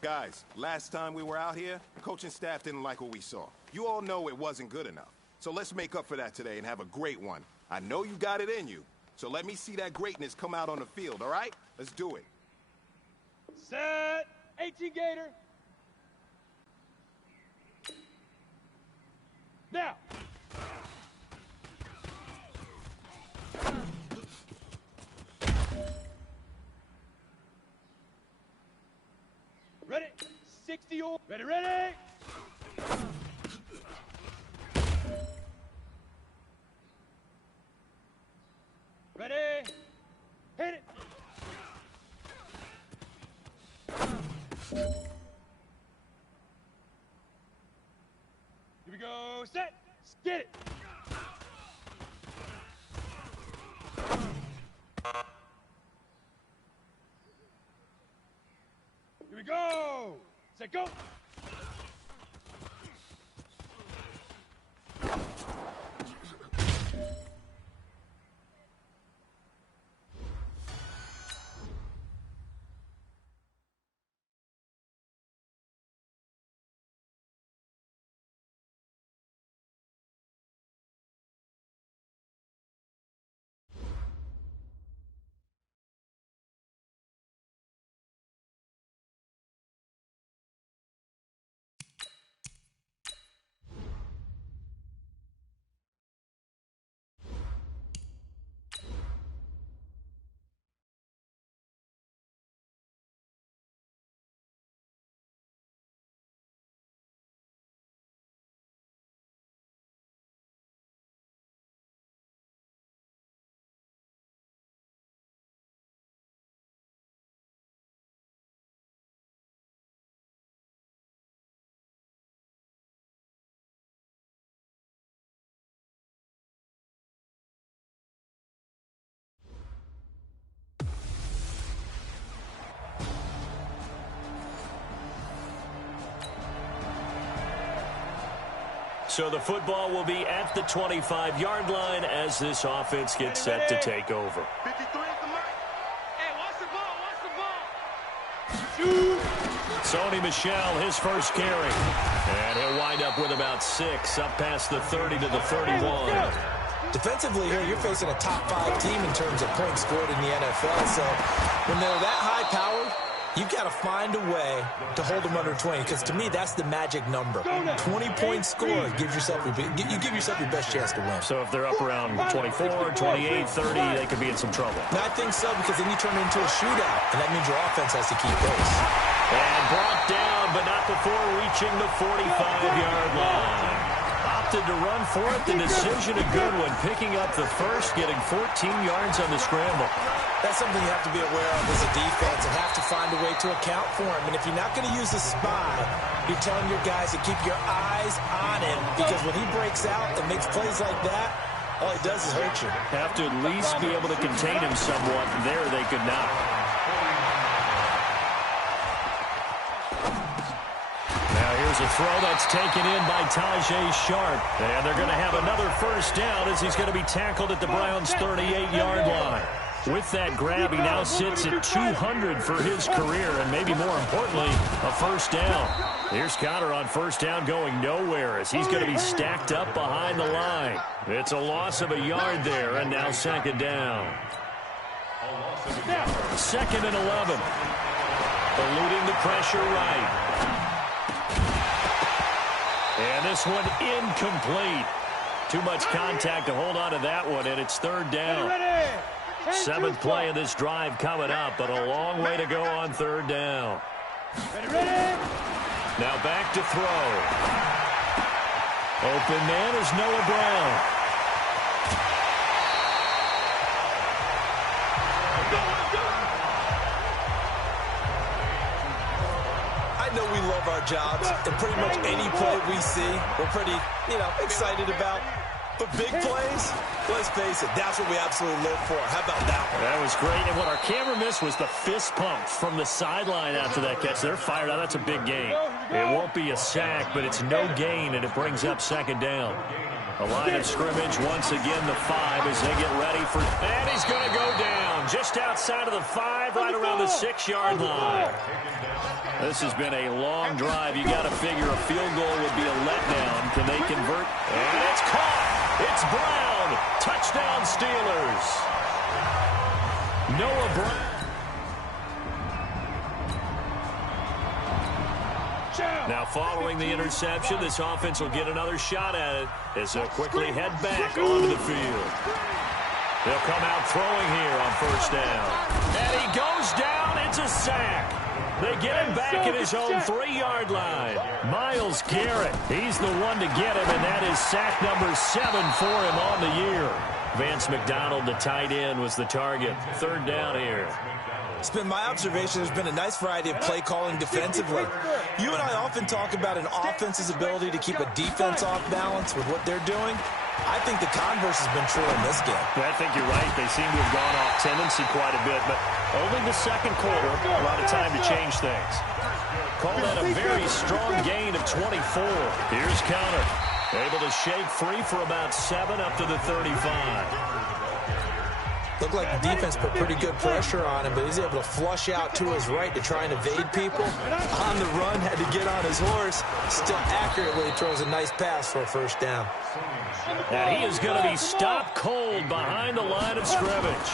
Guys, last time we were out here, coaching staff didn't like what we saw. You all know it wasn't good enough. So let's make up for that today and have a great one. I know you got it in you, so let me see that greatness come out on the field, all right? Let's do it. Set! 18 Gator! Now! Ready? 60 or ready, ready! Ready? Hit it! Here we go, set! Get it! Here we go! Set, go! So the football will be at the 25-yard line as this offense gets set to take over. 53 at the mark. Hey, watch the ball, watch the ball. Shoot. Sony Michel, his first carry. And he'll wind up with about 6, up past the 30 to the 31. Defensively here, you're facing a top-5 team in terms of points scored in the NFL. So when they're that high-powered, you've got to find a way to hold them under 20, because to me, that's the magic number. 20 points scored gives yourself you give yourself your best chance to win. So if they're up around 24, 28, 30, they could be in some trouble. And I think so, because then you turn it into a shootout, and that means your offense has to keep pace. And brought down, but not before reaching the 45-yard line. Opted to run for it. The decision a good one, picking up the first, getting 14 yards on the scramble. That's something you have to be aware of as a defense and have to find a way to account for him. And if you're not going to use the spy, you're telling your guys to keep your eyes on him, because when he breaks out and makes plays like that, all he does is hurt you. Have to at least be able to contain him somewhat. There they could not. Now here's a throw that's taken in by Tajay Sharp. And they're going to have another first down as he's going to be tackled at the Browns' 38-yard line. With that grab, he now sits at 200 for his career, and maybe more importantly, a first down. Here's Connor on first down going nowhere as he's going to be stacked up behind the line. It's a loss of a yard there, and now second down. 2nd and 11. Eluding the pressure right. And this one incomplete. Too much contact to hold on to that one, and it's third down. 7th play of this drive coming up, but a long way to go on third down. Now back to throw. Open man is Noah Brown. I know we love our jobs, and pretty much any play we see, we're pretty, excited about. But big plays, let's face it, that's what we absolutely live for. How about that one? That was great. And what our camera missed was the fist pump from the sideline after that catch. They're fired out. That's a big gain. It won't be a sack, but it's no gain, and it brings up second down. A line of scrimmage, once again, the 5 as they get ready for... And he's going to go down. just outside of the 5, right around the 6-yard line. This has been a long drive. You got to figure a field goal would be a letdown. Can they convert? And it's caught. It's Brown. Touchdown, Steelers. Noah Brown. Now following the interception, this offense will get another shot at it as they'll quickly head back onto the field. They'll come out throwing here on first down. And he goes down. It's a sack. They get him back at his own 3-yard line. Myles Garrett, he's the one to get him, and that is sack number 7 for him on the year. Vance McDonald, the tight end, was the target. Third down here. It's been my observation there's been a nice variety of play calling defensively. You and I often talk about an offense's ability to keep a defense off balance with what they're doing. I think the converse has been true in this game. I think you're right. They seem to have gone off tendency quite a bit, but only the second quarter, a lot of time to change things. Call that a very strong gain of 24. Here's counter. Able to shake free for about 7 up to the 35. Looked like the defense put pretty good pressure on him, but he's able to flush out to his right to try and evade people. On the run, had to get on his horse. Still accurately throws a nice pass for a first down. And he is going to be stopped cold behind the line of scrimmage.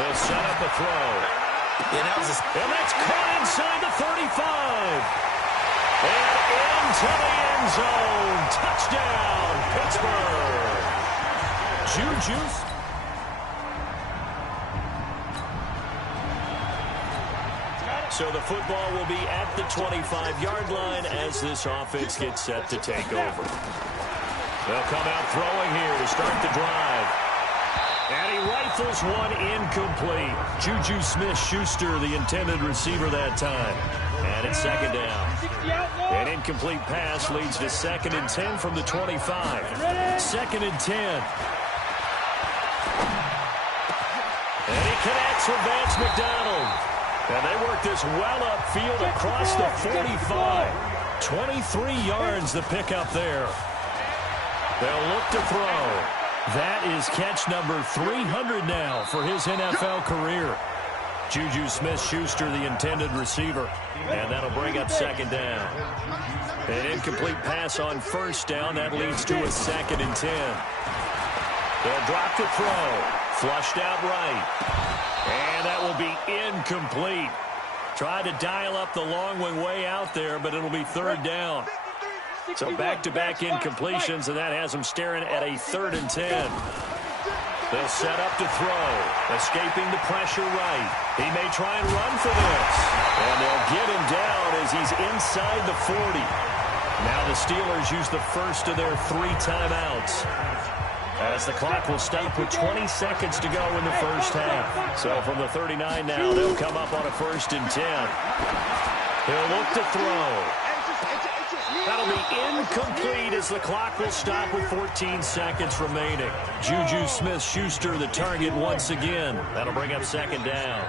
They'll set up a throw. And that's caught inside the 35. And into the end zone. Touchdown, Pittsburgh. Juju. So the football will be at the 25-yard line as this offense gets set to take over. They'll come out throwing here to start the drive. And he rifles one incomplete. Juju Smith-Schuster, the intended receiver that time. And it's second down. An incomplete pass leads to 2nd and 10 from the 25. 2nd and 10. And he connects with Vance McDonald. And they work this well upfield across the 45. 23 yards the pickup there. They'll look to throw. That is catch number 300 now for his NFL career. Juju Smith-Schuster, the intended receiver. And that'll bring up 2nd down. An incomplete pass on first down. That leads to a 2nd and 10. They'll drop to throw. Flushed out right. And that will be incomplete. Tried to dial up the long one way out there, but it'll be 3rd down. So back-to-back incompletions, and that has them staring at a 3rd and 10. They'll set up to throw. Escaping the pressure right. He may try and run for this. And they'll get him down as he's inside the 40. Now the Steelers use the first of their 3 timeouts, as the clock will stop with 20 seconds to go in the first half. So from the 39 now, they'll come up on a 1st and 10. He'll look to throw. That'll be incomplete as the clock will stop with 14 seconds remaining. Juju Smith-Schuster, the target once again. That'll bring up 2nd down.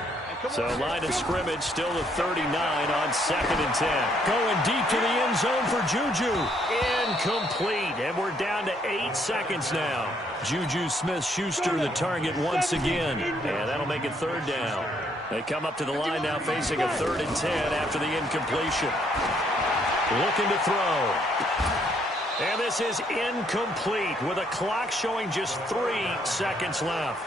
So line of scrimmage still the 39 on 2nd and 10. Going deep to the end zone for Juju. Incomplete. And we're down to 8 seconds now. Juju Smith-Schuster, the target once again. And that'll make it 3rd down. They come up to the line now facing a 3rd and 10 after the incompletion. Looking to throw. And this is incomplete with a clock showing just 3 seconds left.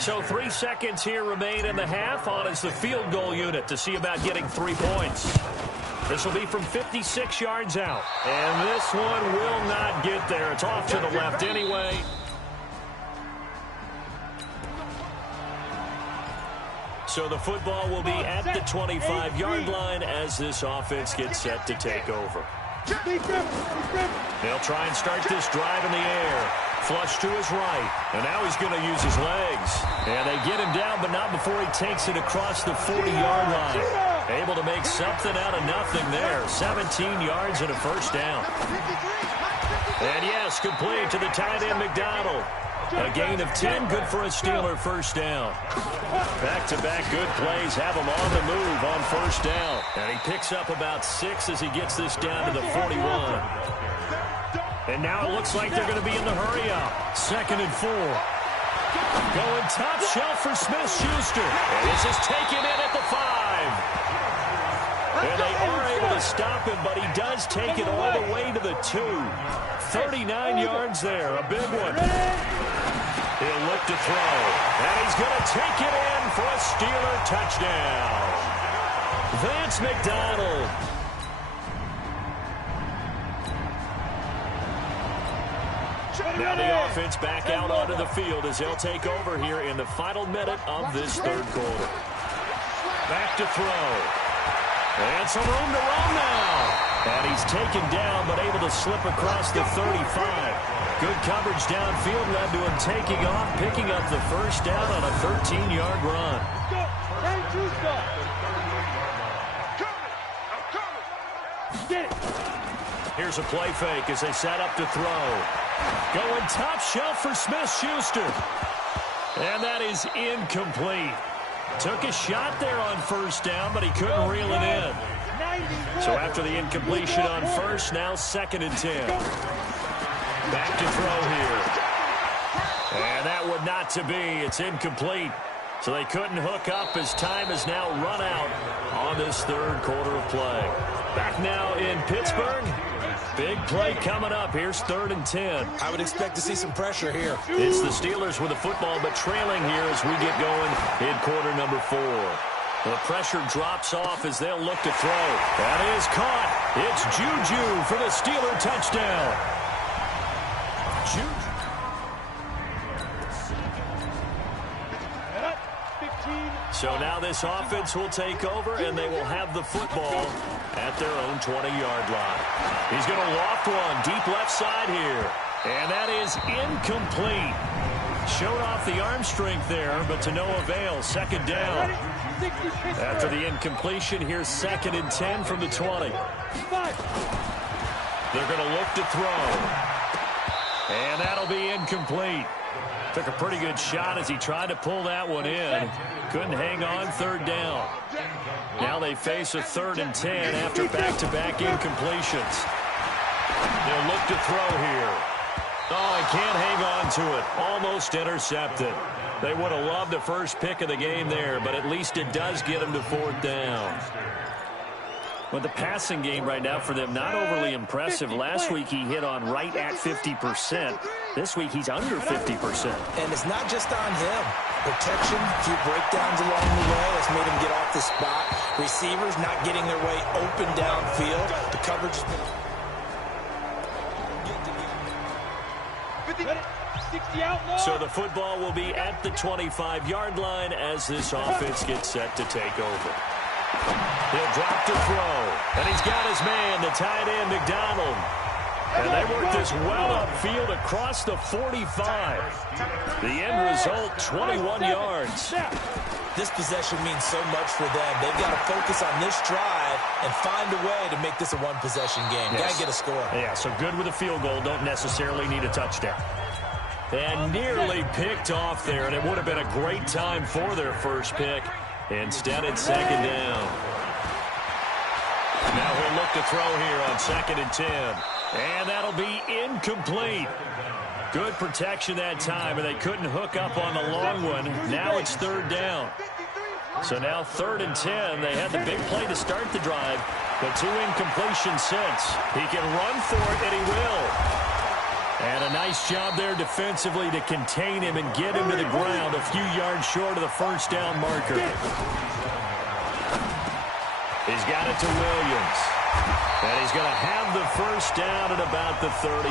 So 3 seconds here remain in the half. On is the field goal unit to see about getting 3 points. This will be from 56 yards out. And this one will not get there. It's off to the left anyway. So the football will be at the 25-yard line as this offense gets set to take over. They'll try and start this drive in the air. Flush to his right. And now he's going to use his legs. And they get him down, but not before he takes it across the 40-yard line. Able to make something out of nothing there. 17 yards and a first down. And yes, complete to the tight end McDonald. A gain of 10, good for a Steeler first down. Back-to-back good plays have him on the move on first down. And he picks up about 6 as he gets this down to the 41. And now it looks like they're going to be in the hurry-up. 2nd and 4. Going top shelf for Smith-Schuster. And this is taken in at the 5. And they are able to stop him, but he does take it all the way to the 2. 39 yards there, a big one. He'll look to throw. And he's going to take it in for a Steeler touchdown. Vance McDonald. Now the offense back out onto the field as they'll take over here in the final minute of this 3rd quarter. Back to throw. And some room to run now. And he's taken down but able to slip across the 35. Good coverage downfield led to him taking off, picking up the 1st down on a 13-yard run. Here's a play fake as they set up to throw. Going top shelf for Smith-Schuster. And that is incomplete. Took a shot there on 1st down, but he couldn't reel it in. So after the incompletion on 1st, now 2nd and 10. Back to throw here. And that would not to be. It's incomplete. So they couldn't hook up as time has now run out on this 3rd quarter of play. Back now in Pittsburgh. Big play coming up. Here's 3rd and 10. I would expect to see some pressure here. It's the Steelers with the football, but trailing here as we get going in quarter number 4. The pressure drops off as they'll look to throw. That is caught. It's Juju for the Steeler touchdown. Juju. So now this offense will take over, and they will have the football at their own 20-yard line. He's going to loft one deep left side here. And that is incomplete. Showed off the arm strength there, but to no avail. 2nd down. After the incompletion, here's 2nd and 10 from the 20. They're going to look to throw. And that'll be incomplete. Took a pretty good shot as he tried to pull that one in. Couldn't hang on 3rd down. Now they face a 3rd and 10 after back-to-back incompletions. They'll look to throw here. Oh, he can't hang on to it. Almost intercepted. They would have loved the first pick of the game there, but at least it does get them to 4th down. But the passing game right now for them, not overly impressive. Last week he hit on right at 50%. This week he's under 50%. And it's not just on him. Protection, a few breakdowns along the way has made him get off the spot. Receivers not getting their way open downfield. The coverage has been... So the football will be at the 25-yard line as this offense gets set to take over. He'll drop to throw. And he's got his man, the tight end, McDonald. And they work this well upfield across the 45. The end result, 21 yards. This possession means so much for them. They've got to focus on this drive and find a way to make this a one-possession game. Yes. Got to get a score. Yeah, so good with a field goal. Don't necessarily need a touchdown. And nearly picked off there, and it would have been a great time for their first pick. Instead, it's 2nd down. Now he'll look to throw here on 2nd and 10. And that'll be incomplete. Good protection that time, and they couldn't hook up on the long one. Now it's 3rd down. So now 3rd and 10. They had the big play to start the drive, but 2 incompletions since. He can run for it, and he will. And a nice job there defensively to contain him and get him to the ground a few yards short of the 1st down marker. He's got it to Williams. And he's going to have the 1st down at about the 38.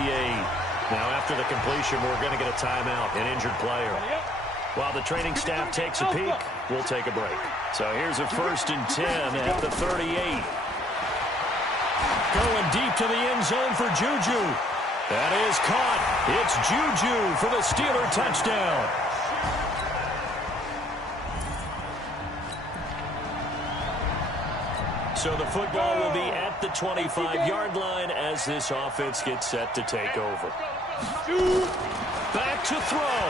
Now, after the completion, we're going to get a timeout, an injured player. While the training staff takes a peek, we'll take a break. So here's a 1st and 10 at the 38. Going deep to the end zone for Juju. That is caught. It's Juju for the Steeler touchdown. So the football will be at the 25-yard line as this offense gets set to take over. Back to throw.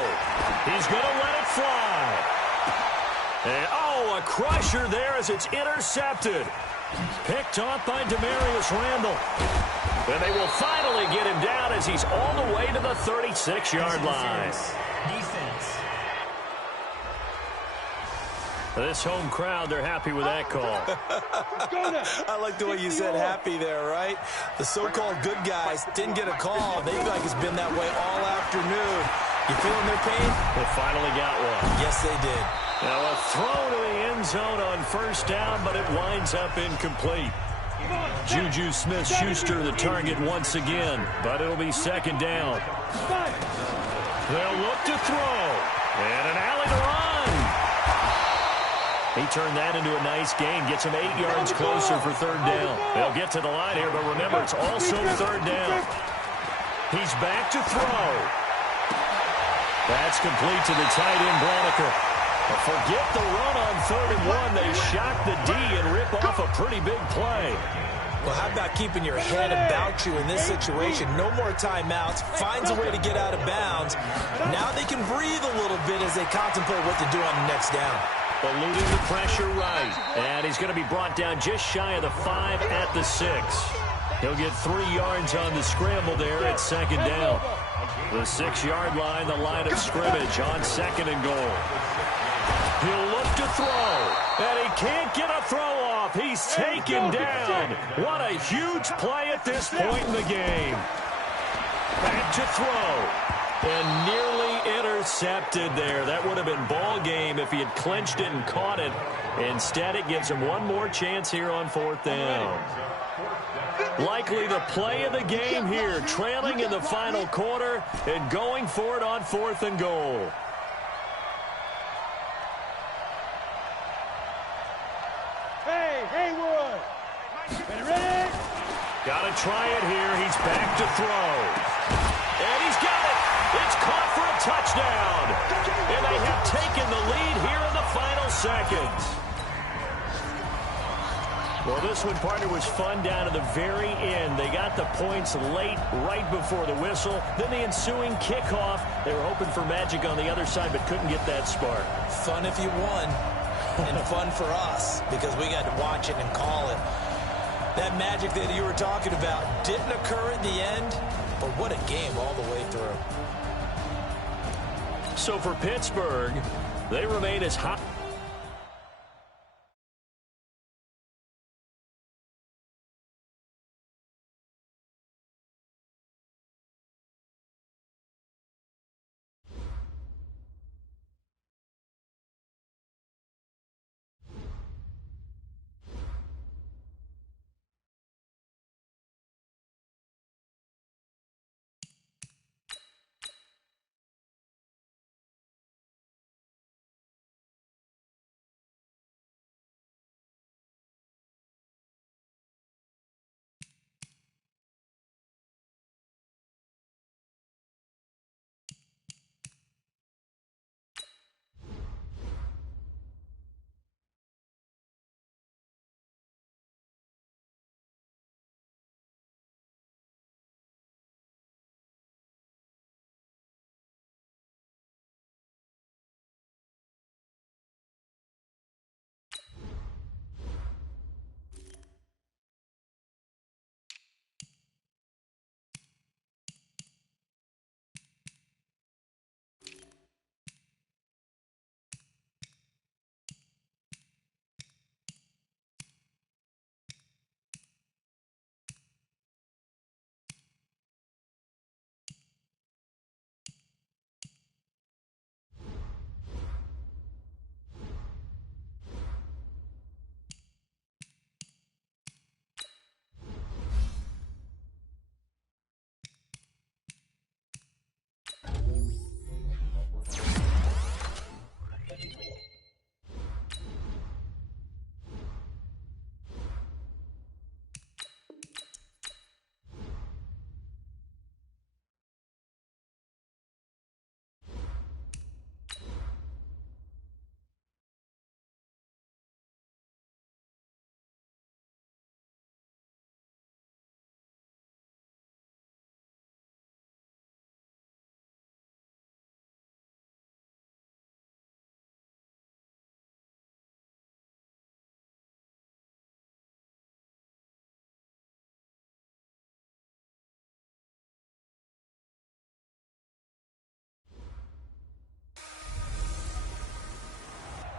He's going to let it fly. And, oh, a crusher there as it's intercepted. Picked off by Demarius Randall. And they will finally get him down as he's all the way to the 36-yard line. Defense. This home crowd, they're happy with that call. I like the way you said happy there, right? The so-called good guys didn't get a call. They feel like it's been that way all afternoon. You feeling their pain? They finally got one. Yes, they did. Now a throw to the end zone on first down, but it winds up incomplete. Juju Smith-Schuster the target once again, but it'll be second down. They'll look to throw. And an alley to run. He turned that into a nice gain, gets him 8 yards closer for third down. They'll get to the line here, but remember, it's also third down. He's back to throw. That's complete to the tight end, Broniker. But forget the run on 3rd and 1. They shock the D and rip off a pretty big play. Well, how about keeping your head about you in this situation? No more timeouts. Finds a way to get out of bounds. Now they can breathe a little bit as they contemplate what to do on the next down. Eluding the pressure right. And he's going to be brought down just shy of the 5 at the 6. He'll get 3 yards on the scramble there at second down. The 6-yard line, the line of scrimmage on 2nd and goal. He'll look to throw, and he can't get a throw off. He's taken down. What a huge play at this point in the game. Back to throw, and nearly intercepted there. That would have been ball game if he had clinched it and caught it. Instead, it gives him one more chance here on 4th down. Likely the play of the game here, trailing in the final quarter and going for it on 4th and goal. Haywood. Ready? Got to try it here. He's back to throw. And he's got it. It's caught for a touchdown. And they have taken the lead here in the final seconds. Well, this one, partner, was fun down to the very end. They got the points late, right before the whistle. Then the ensuing kickoff. They were hoping for magic on the other side, but couldn't get that spark. Fun if you won. And fun for us because we got to watch it and call it. That magic that you were talking about didn't occur at the end, but what a game all the way through. So for Pittsburgh, they remain as hot.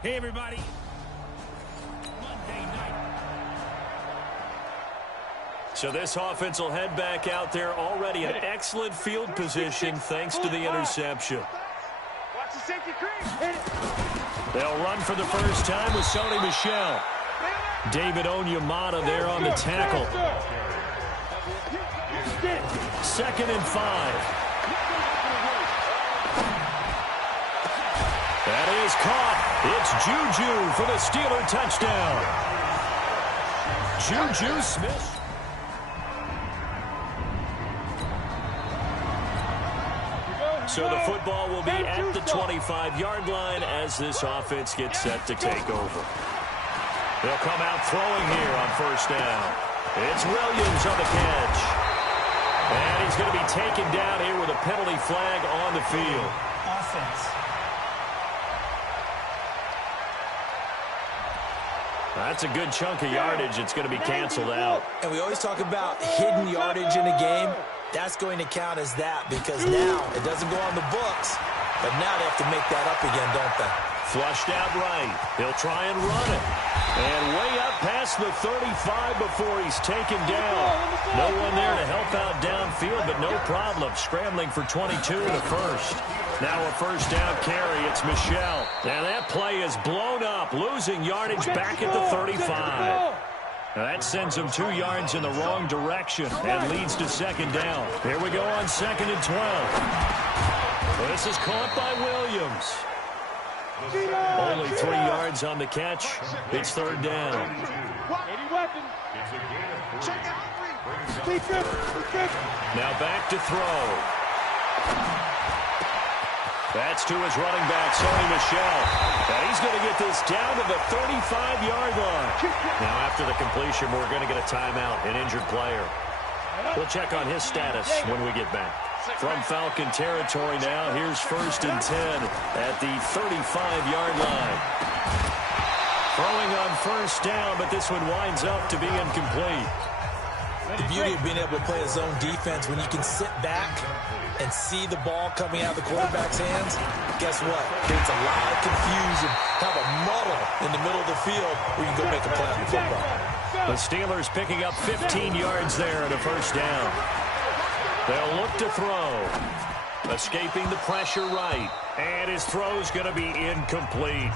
Hey, everybody. Monday night. So this offense will head back out there already in excellent field position thanks to the interception. Watch the safety crease. They'll run for the first time with Sony Michel. David Onyemata there on the tackle. 2nd and 5. That is caught. It's Juju for the Steeler touchdown. Juju Smith. So the football will be at the 25-yard line as this offense gets set to take over. They'll come out throwing here on first down. It's Williams on the catch. And he's going to be taken down here with a penalty flag on the field. Offense. That's a good chunk of yardage. It's going to be canceled out. And we always talk about hidden yardage in a game. That's going to count as that because now it doesn't go on the books, but now they have to make that up again, don't they? Flushed out right. He'll try and run it. And way up past the 35 before he's taken down. No one there to help out downfield, but no problem. Scrambling for 22 in the first. Now a first down carry. It's Michel. And that play is blown up, losing yardage back at the 35. Now that sends him 2 yards in the wrong direction and leads to second down. Here we go on 2nd and 12. This is caught by Williams. Only 3 yards on the catch. It's 3rd down. Now back to throw. That's to his running back, Sony Michel. And he's going to get this down to the 35-yard line. Now after the completion, we're going to get a timeout, an injured player. We'll check on his status when we get back. From Falcon territory now, here's 1st and 10 at the 35-yard line. Throwing on first down, but this one winds up to be incomplete. The beauty of being able to play a zone defense when you can sit back and see the ball coming out of the quarterback's hands, guess what? Creates a lot of confusion, kind of a muddle in the middle of the field where you can go make a play on the football. The Steelers picking up 15 yards there at a first down. They'll look to throw. Escaping the pressure right. And his throw's going to be incomplete.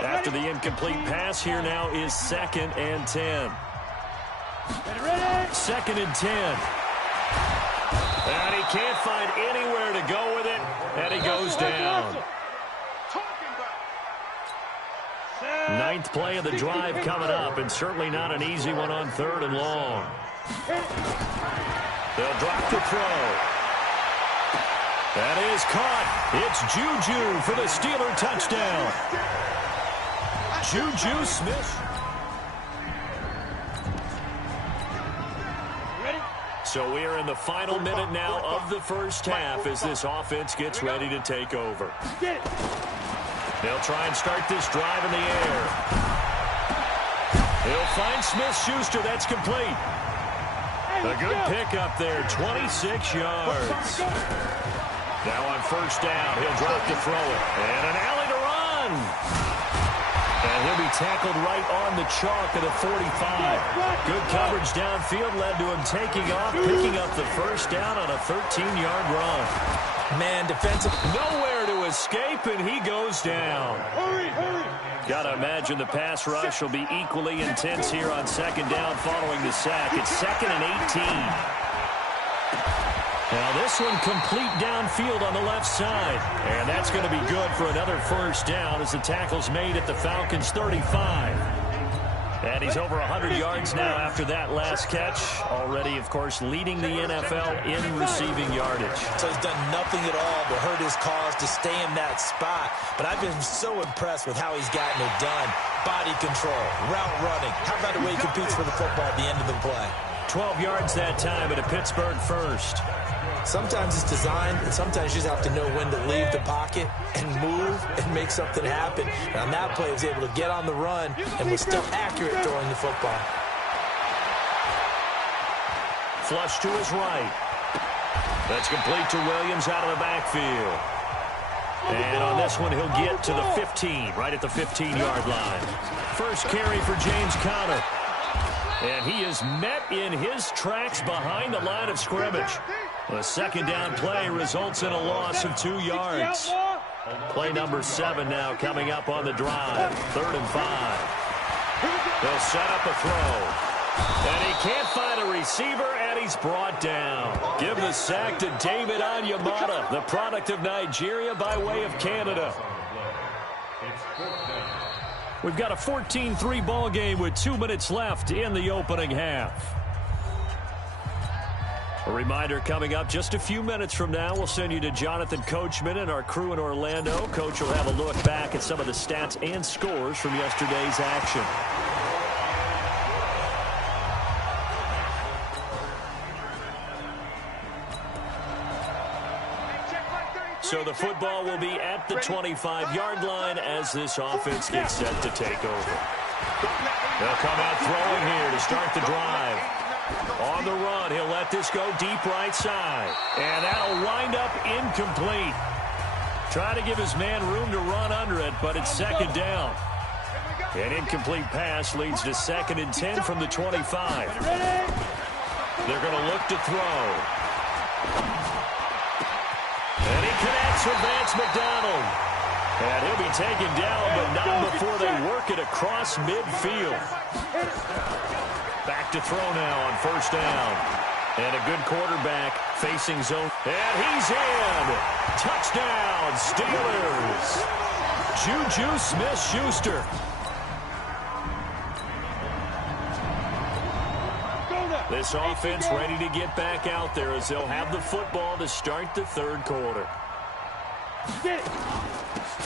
After the incomplete pass, here now is 2nd and 10. 2nd and 10. And he can't find anywhere to go with it. And he goes down. 9th play of the drive coming up, and certainly not an easy one on 3rd and long. They'll drop the throw. That is caught. It's Juju for the Steeler touchdown. Juju Smith. So we are in the final minute now of the first half as this offense gets ready to take over. They'll try and start this drive in the air. He'll find Smith-Schuster. That's complete. A good pickup there, 26 yards. Now on first down, he'll drop to throw it. And an alley to run. And he'll be tackled right on the chalk of the 45. Good coverage downfield led to him taking off, picking up the first down on a 13-yard run. Man, defensive. Nowhere to escape, and he goes down. Got to imagine the pass rush will be equally intense here on second down following the sack. It's 2nd and 18. Now this one complete downfield on the left side. And that's going to be good for another first down as the tackle's made at the Falcons' 35. And he's over 100 yards now after that last catch. Already, of course, leading the NFL in receiving yardage. So he's done nothing at all to hurt his cause to stay in that spot. But I've been so impressed with how he's gotten it done. Body control, route running. How about the way he competes for the football at the end of the play? 12 yards that time at a Pittsburgh first. Sometimes it's designed, and sometimes you just have to know when to leave the pocket and move and make something happen. And on that play, he was able to get on the run and was still accurate throwing the football. Flush to his right. That's complete to Williams out of the backfield. And on this one, he'll get to the 15, right at the 15-yard line. First carry for James Conner. And he is met in his tracks behind the line of scrimmage. The second down play results in a loss of 2 yards. Play number 7 now coming up on the drive. 3rd and 5. They'll set up a throw. And he can't find a receiver, and he's brought down. Give the sack to David Onyemata, the product of Nigeria by way of Canada. We've got a 14-3 ball game with 2 minutes left in the opening half. A reminder coming up just a few minutes from now. We'll send you to Jonathan Coachman and our crew in Orlando. Coach will have a look back at some of the stats and scores from yesterday's action. So the football will be at the 25-yard line as this offense gets set to take over. They'll come out throwing here to start the drive. On the run, he'll let this go deep right side. And that'll wind up incomplete. Try to give his man room to run under it, but it's second down. An incomplete pass leads to 2nd and 10 from the 25. They're going to look to throw. And he connects with Vance McDonald. And he'll be taken down, but not before they work it across midfield. Back to throw now on 1st down. And a good quarterback facing zone. And he's in. Touchdown, Steelers. Juju Smith-Schuster. This offense ready to get back out there as they'll have the football to start the 3rd quarter.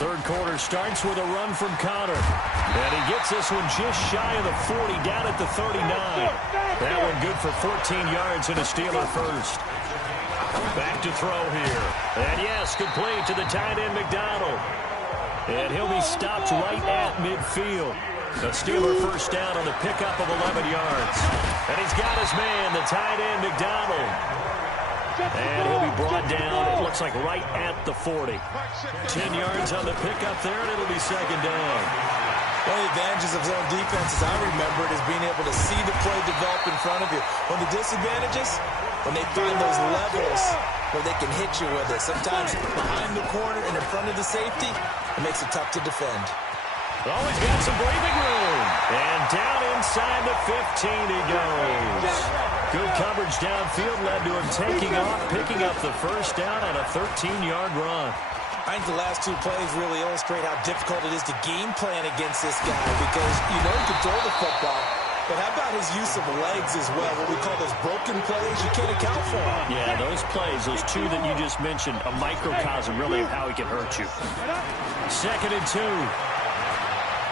3rd quarter starts with a run from Conner. And he gets this one just shy of the 40, down at the 39. That one good for 14 yards and a Steeler first. Back to throw here. And yes, complete to the tight end McDonald. And he'll be stopped right at midfield. The Steeler first down on the pickup of 11 yards. And he's got his man, the tight end, McDonald. And he'll be brought down, it looks like right at the 40. 10 yards on the pickup there, and it'll be second down. One of the advantages of zone defense, as I remember it, is being able to see the play develop in front of you. One of the disadvantages, when they find those levels where they can hit you with it. Sometimes behind the corner and in front of the safety, it makes it tough to defend. Oh, he's got some breathing room. And down inside the 15 he goes. Good coverage downfield led to him taking off, picking up the first down on a 13-yard run. I think the last 2 plays really illustrate how difficult it is to game plan against this guy because you know he can throw the football, but how about his use of legs as well, what we call those broken plays you can't account for. Yeah, those plays, those 2 that you just mentioned, a microcosm really of how he can hurt you. 2nd and 2.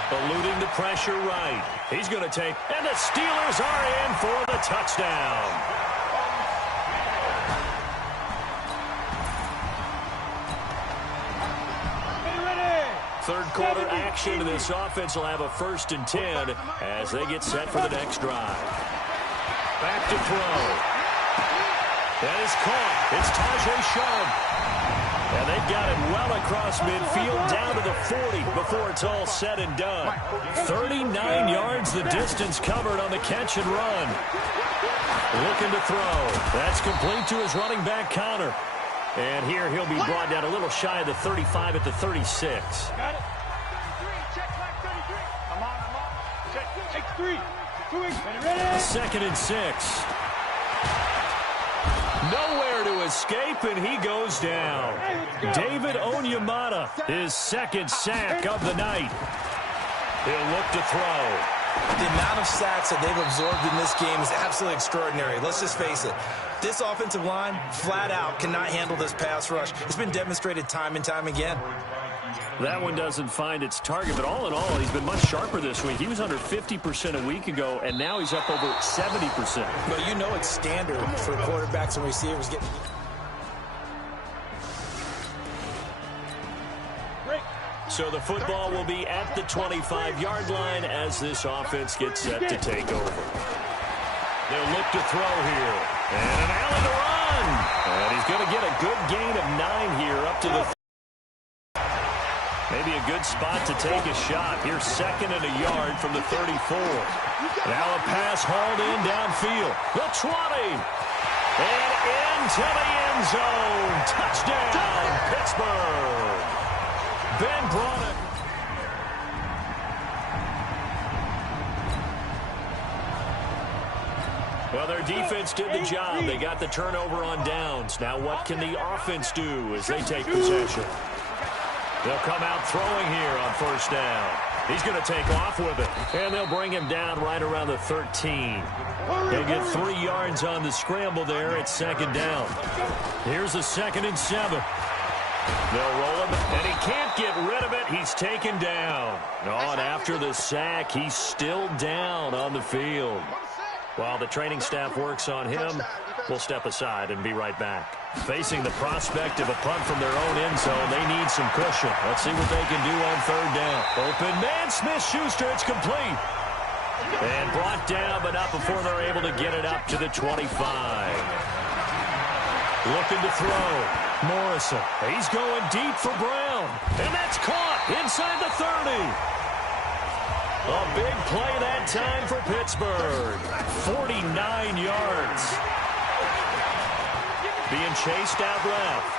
Eluding the pressure right. He's going to take, and the Steelers are in for the touchdown. Third quarter action, and this offense will have a 1st and 10 as they get set for the next drive. Back to throw. That is caught. It's Tajay Sharp. And they've got it well across midfield down to the 40 before it's all said and done. 39 yards the distance covered on the catch and run. Looking to throw. That's complete to his running back, Conner. And here he'll be brought down a little shy of the 35 at the 36. Got it. 33. Check flag 33. I'm on. Check 3. 2 weeks. Ready? 2nd and 6. Nowhere to escape, and he goes down. David Onyemata, his 2nd sack of the night. He'll look to throw. The amount of sacks that they've absorbed in this game is absolutely extraordinary. Let's just face it. This offensive line, flat out, cannot handle this pass rush. It's been demonstrated time and time again. That one doesn't find its target, but all in all, he's been much sharper this week. He was under 50% a week ago, and now he's up over 70%. Well, you know it's standard for quarterbacks and receivers getting... So the football will be at the 25-yard line as this offense gets set to take over. They'll look to throw here. And an alley to run. And he's going to get a good gain of 9 here up to the... Maybe a good spot to take a shot. Here's 2nd and a yard from the 34. Now a pass hauled in downfield. The 20. And into the end zone. Touchdown, Pittsburgh. Ben brought it. Well, their defense did the job. They got the turnover on downs. Now what can the offense do as they take possession? They'll come out throwing here on 1st down. He's going to take off with it. And they'll bring him down right around the 13. He'll get 3 yards on the scramble there at 2nd down. Here's a 2nd and 7. They'll roll him, and he can't get rid of it. He's taken down. Oh, and after the sack, he's still down on the field. While the training staff works on him, we'll step aside and be right back. Facing the prospect of a punt from their own end zone, they need some cushion. Let's see what they can do on 3rd down. Open man, Smith-Schuster, it's complete. And brought down, but not before they're able to get it up to the 25. Looking to throw. Morrison. He's going deep for Brown. And that's caught inside the 30. A big play that time for Pittsburgh. 49 yards. Being chased out left.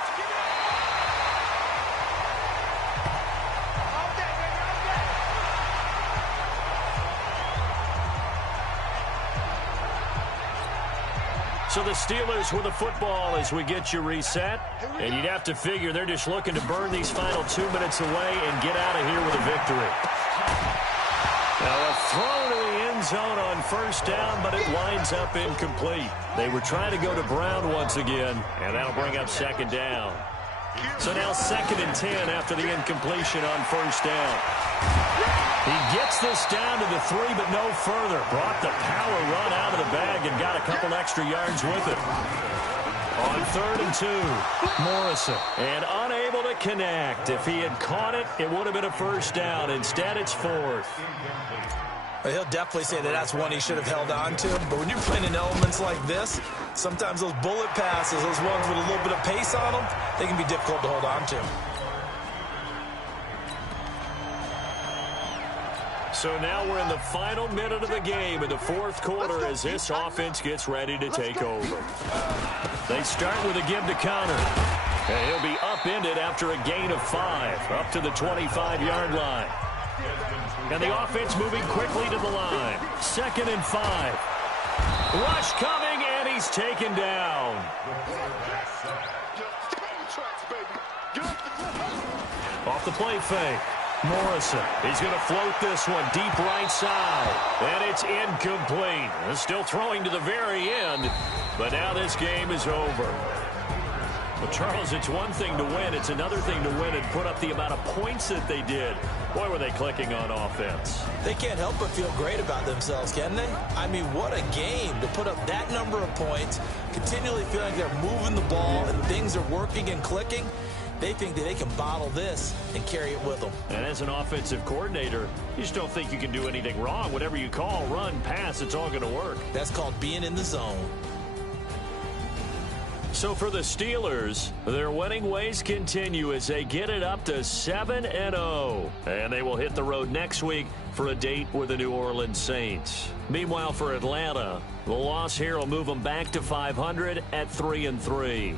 So the Steelers with the football as we get you reset. And you'd have to figure they're just looking to burn these final 2 minutes away and get out of here with a victory. Now a throw to the end zone on 1st down, but it winds up incomplete. They were trying to go to Brown once again, and that'll bring up 2nd down. So now 2nd and 10 after the incompletion on 1st down. He gets this down to the 3, but no further. Brought the power run out of the bag and got a couple extra yards with it. On 3rd and 2, Morrison. And unable to connect. If he had caught it, it would have been a 1st down. Instead, it's 4th. Well, he'll definitely say that that's one he should have held on to. But when you're playing in elements like this, sometimes those bullet passes, those ones with a little bit of pace on them, they can be difficult to hold on to. So now we're in the final minute of the game in the 4th quarter as this offense gets ready to take over. They start with a give to Connor. And he'll be upended after a gain of 5, up to the 25-yard line. And the offense moving quickly to the line. 2nd and 5. Rush coming, and he's taken down. Off the play fake. Morrison, he's going to float this one deep right side. And it's incomplete. Still throwing to the very end, but now this game is over. Well, Charles, it's one thing to win. It's another thing to win and put up the amount of points that they did. Boy, were they clicking on offense. They can't help but feel great about themselves, can they? I mean, what a game to put up that number of points, continually feeling they're moving the ball and things are working and clicking. They think that they can bottle this and carry it with them. And as an offensive coordinator, you just don't think you can do anything wrong. Whatever you call, run, pass, it's all going to work. That's called being in the zone. So for the Steelers, their winning ways continue as they get it up to 7-0. And they will hit the road next week for a date with the New Orleans Saints. Meanwhile, for Atlanta, the loss here will move them back to 500 at 3-3.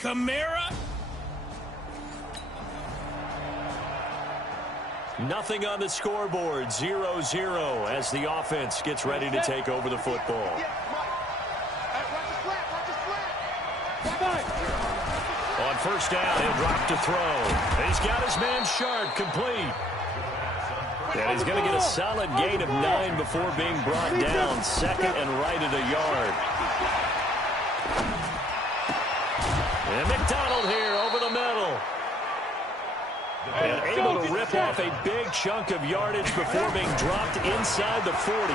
Kamara. Nothing on the scoreboard, 0-0 as the offense gets ready to take over the football. On first down, he'll drop to throw. He's got his man Sharp complete. And he's going to get a solid gain of 9 before being brought down. Second and right at a yard. And McDonald here over the middle. And able to rip off a big chunk of yardage before being dropped inside the 40.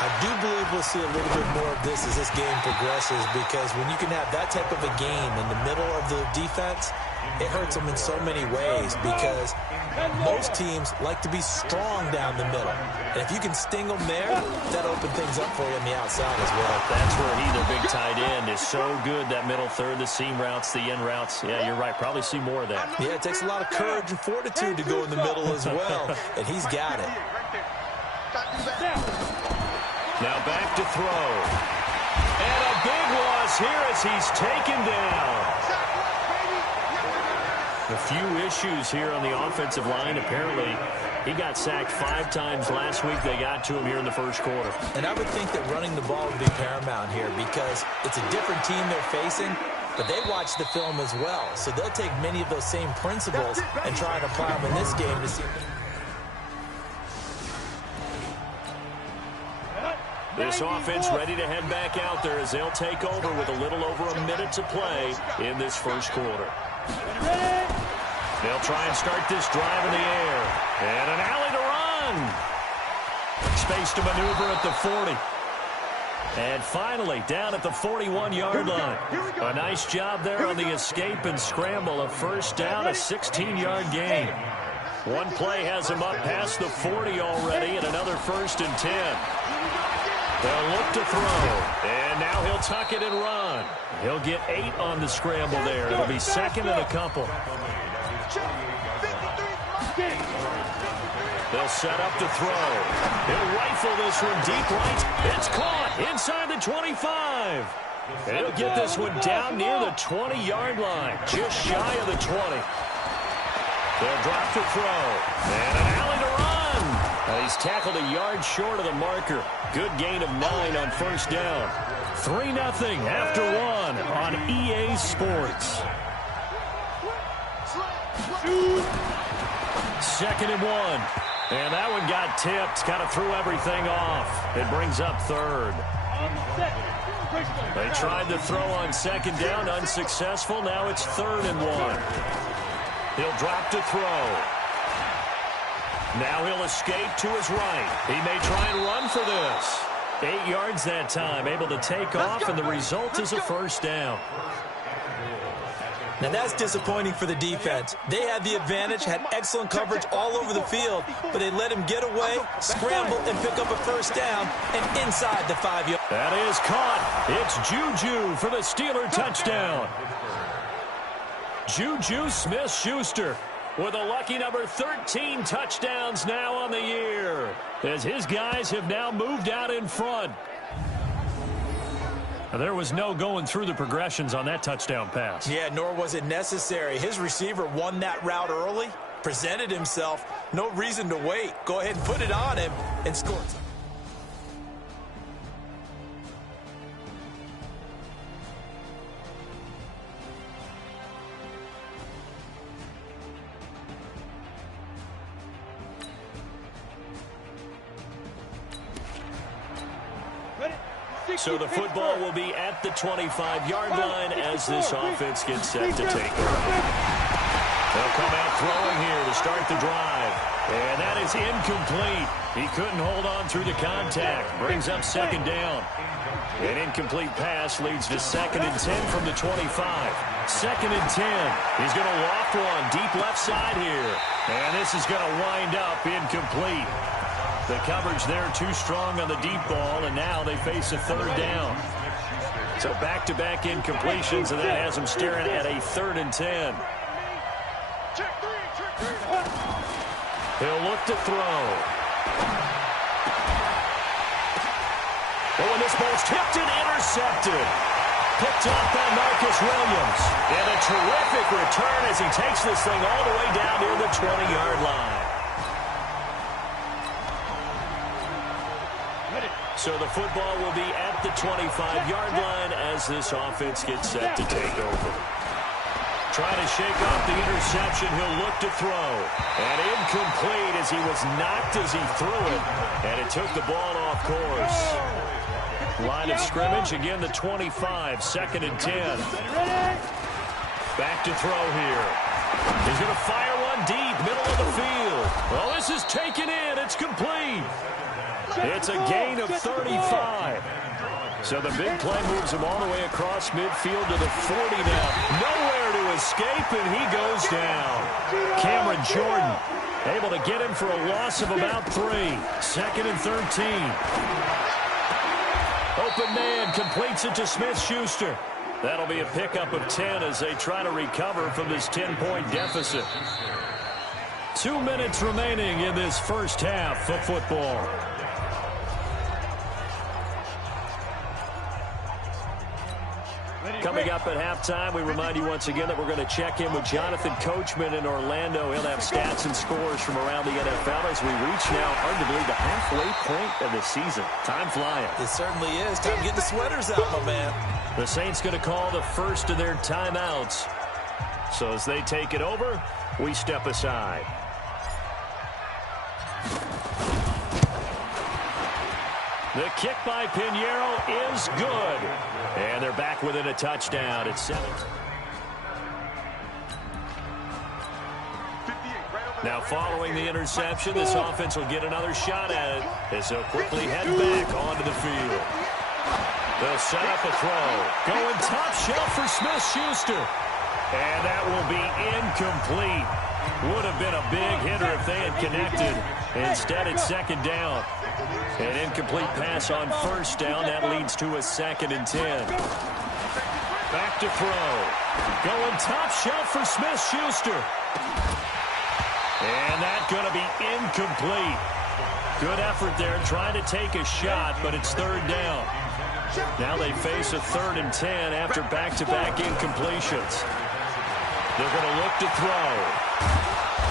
I do believe we'll see a little bit more of this as this game progresses, because when you can have that type of a game in the middle of the defense, it hurts them in so many ways, because most teams like to be strong down the middle. And if you can sting them there, that opens things up for you on the outside as well. That's where their big tight end is so good, that middle third, the seam routes, the in routes. Yeah, you're right. Probably see more of that. Yeah, it takes a lot of courage and fortitude to go in the middle as well, and he's got it. Now back to throw. And a big loss here as he's taken down. A few issues here on the offensive line. Apparently, he got sacked 5 times last week. They got to him here in the first quarter. And I would think that running the ball would be paramount here, because it's a different team they're facing, but they watch the film as well. So they'll take many of those same principles and try and apply them in this game to see. This offense ready to head back out there as they'll take over with a little over a minute to play in this first quarter. They'll try and start this drive in the air. And an alley to run. Space to maneuver at the 40. And finally, down at the 41-yard line. A nice job there on the escape and scramble. A first down, a 16-yard gain. One play has him up past the 40 already, and another first and 10. They'll look to throw, and now he'll tuck it and run. He'll get 8 on the scramble there. It'll be second and a couple. They'll set up to throw. He'll rifle this one deep right. It's caught inside the 25. And he'll get this one down near the 20-yard line, just shy of the 20. They'll drop to throw, and an alley to run. He's tackled a yard short of the marker. Good gain of 9 on first down. 3-0 after 1 on EA Sports. Second and 1. And that one got tipped. Kind of threw everything off. It brings up third. They tried to throw on second down. Unsuccessful. Now it's 3rd and 1. He'll drop to throw. Now he'll escape to his right. He may try and run for this. 8 yards that time, able to take off, and the result is a first down. Now that's disappointing for the defense. They had the advantage, had excellent coverage all over the field, but they let him get away, scramble, and pick up a first down, and inside the 5-yard. That is caught. It's Juju for the Steeler touchdown. Juju Smith-Schuster with a lucky number 13 touchdowns now on the year, as his guys have now moved out in front. There was no going through the progressions on that touchdown pass. Yeah, nor was it necessary. His receiver won that route early, presented himself, no reason to wait. Go ahead and put it on him and score. So the football will be at the 25-yard line as this offense gets set to take over. They'll come out throwing here to start the drive. And that is incomplete. He couldn't hold on through the contact. Brings up second down. An incomplete pass leads to 2nd and 10 from the 25. 2nd and 10. He's going to loft one deep left side here. And this is going to wind up incomplete. The coverage there too strong on the deep ball, and now they face a 3rd down. So back-to-back incompletions, and that has them staring at a 3rd and 10. He'll look to throw. But when this ball's tipped and intercepted. picked off by Marcus Williams. And a terrific return as he takes this thing all the way down near the 20-yard line. So the football will be at the 25-yard line as this offense gets set to take over. Trying to shake off the interception, he'll look to throw. And incomplete as he was knocked as he threw it. And it took the ball off course. Line of scrimmage, again the 25, 2nd and 10. Back to throw here. He's going to fire one deep, middle of the field. Well, this is taken in. It's complete. It's a gain of 35. So the big play moves him all the way across midfield to the 40 now. Nowhere to escape, and he goes down. Cameron Jordan able to get him for a loss of about 3. 2nd and 13. Open man completes it to Smith-Schuster. That'll be a pickup of 10 as they try to recover from this 10-point deficit. 2 minutes remaining in this first half of football. Coming up at halftime, we remind you once again that we're going to check in with Jonathan Coachman in Orlando. He'll have stats and scores from around the NFL as we reach now, arguably, the halfway point of the season. Time flying. It certainly is. Time to get the sweaters out, my man. The Saints going to call the first of their timeouts. So as they take it over, we step aside. The kick by Pinheiro is good. And they're back within a touchdown at 7. Now following the interception, this offense will get another shot at it as they'll quickly head back onto the field. They'll set up a throw. Going top shelf for Smith-Schuster. And that will be incomplete. Would have been a big hitter if they had connected. Instead, it's 2nd down. An incomplete pass on 1st down. That leads to a 2nd and 10. Back to throw. Going top shelf for Smith-Schuster. And that's going to be incomplete. Good effort there trying to take a shot, but it's 3rd down. Now they face a 3rd and 10 after back-to-back incompletions. They're going to look to throw.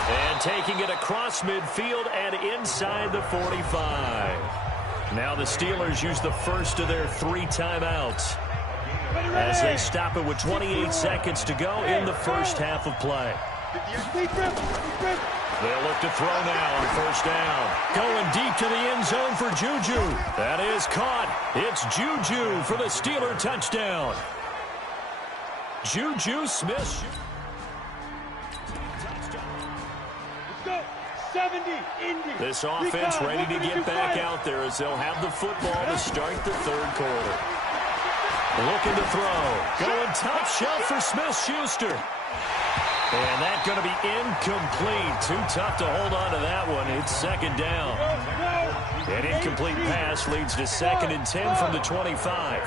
And taking it across midfield and inside the 45. Now the Steelers use the first of their 3 timeouts as they stop it with 28 seconds to go in the first half of play. They'll look to throw now on 1st down. Going deep to the end zone for Juju. That is caught. It's Juju for the Steeler touchdown. Juju Smith. This offense ready to get back out there as they'll have the football to start the 3rd quarter. Looking to throw. Going top shelf for Smith-Schuster. And that's going to be incomplete. Too tough to hold on to that one. It's 2nd down. An incomplete pass leads to 2nd and 10 from the 25.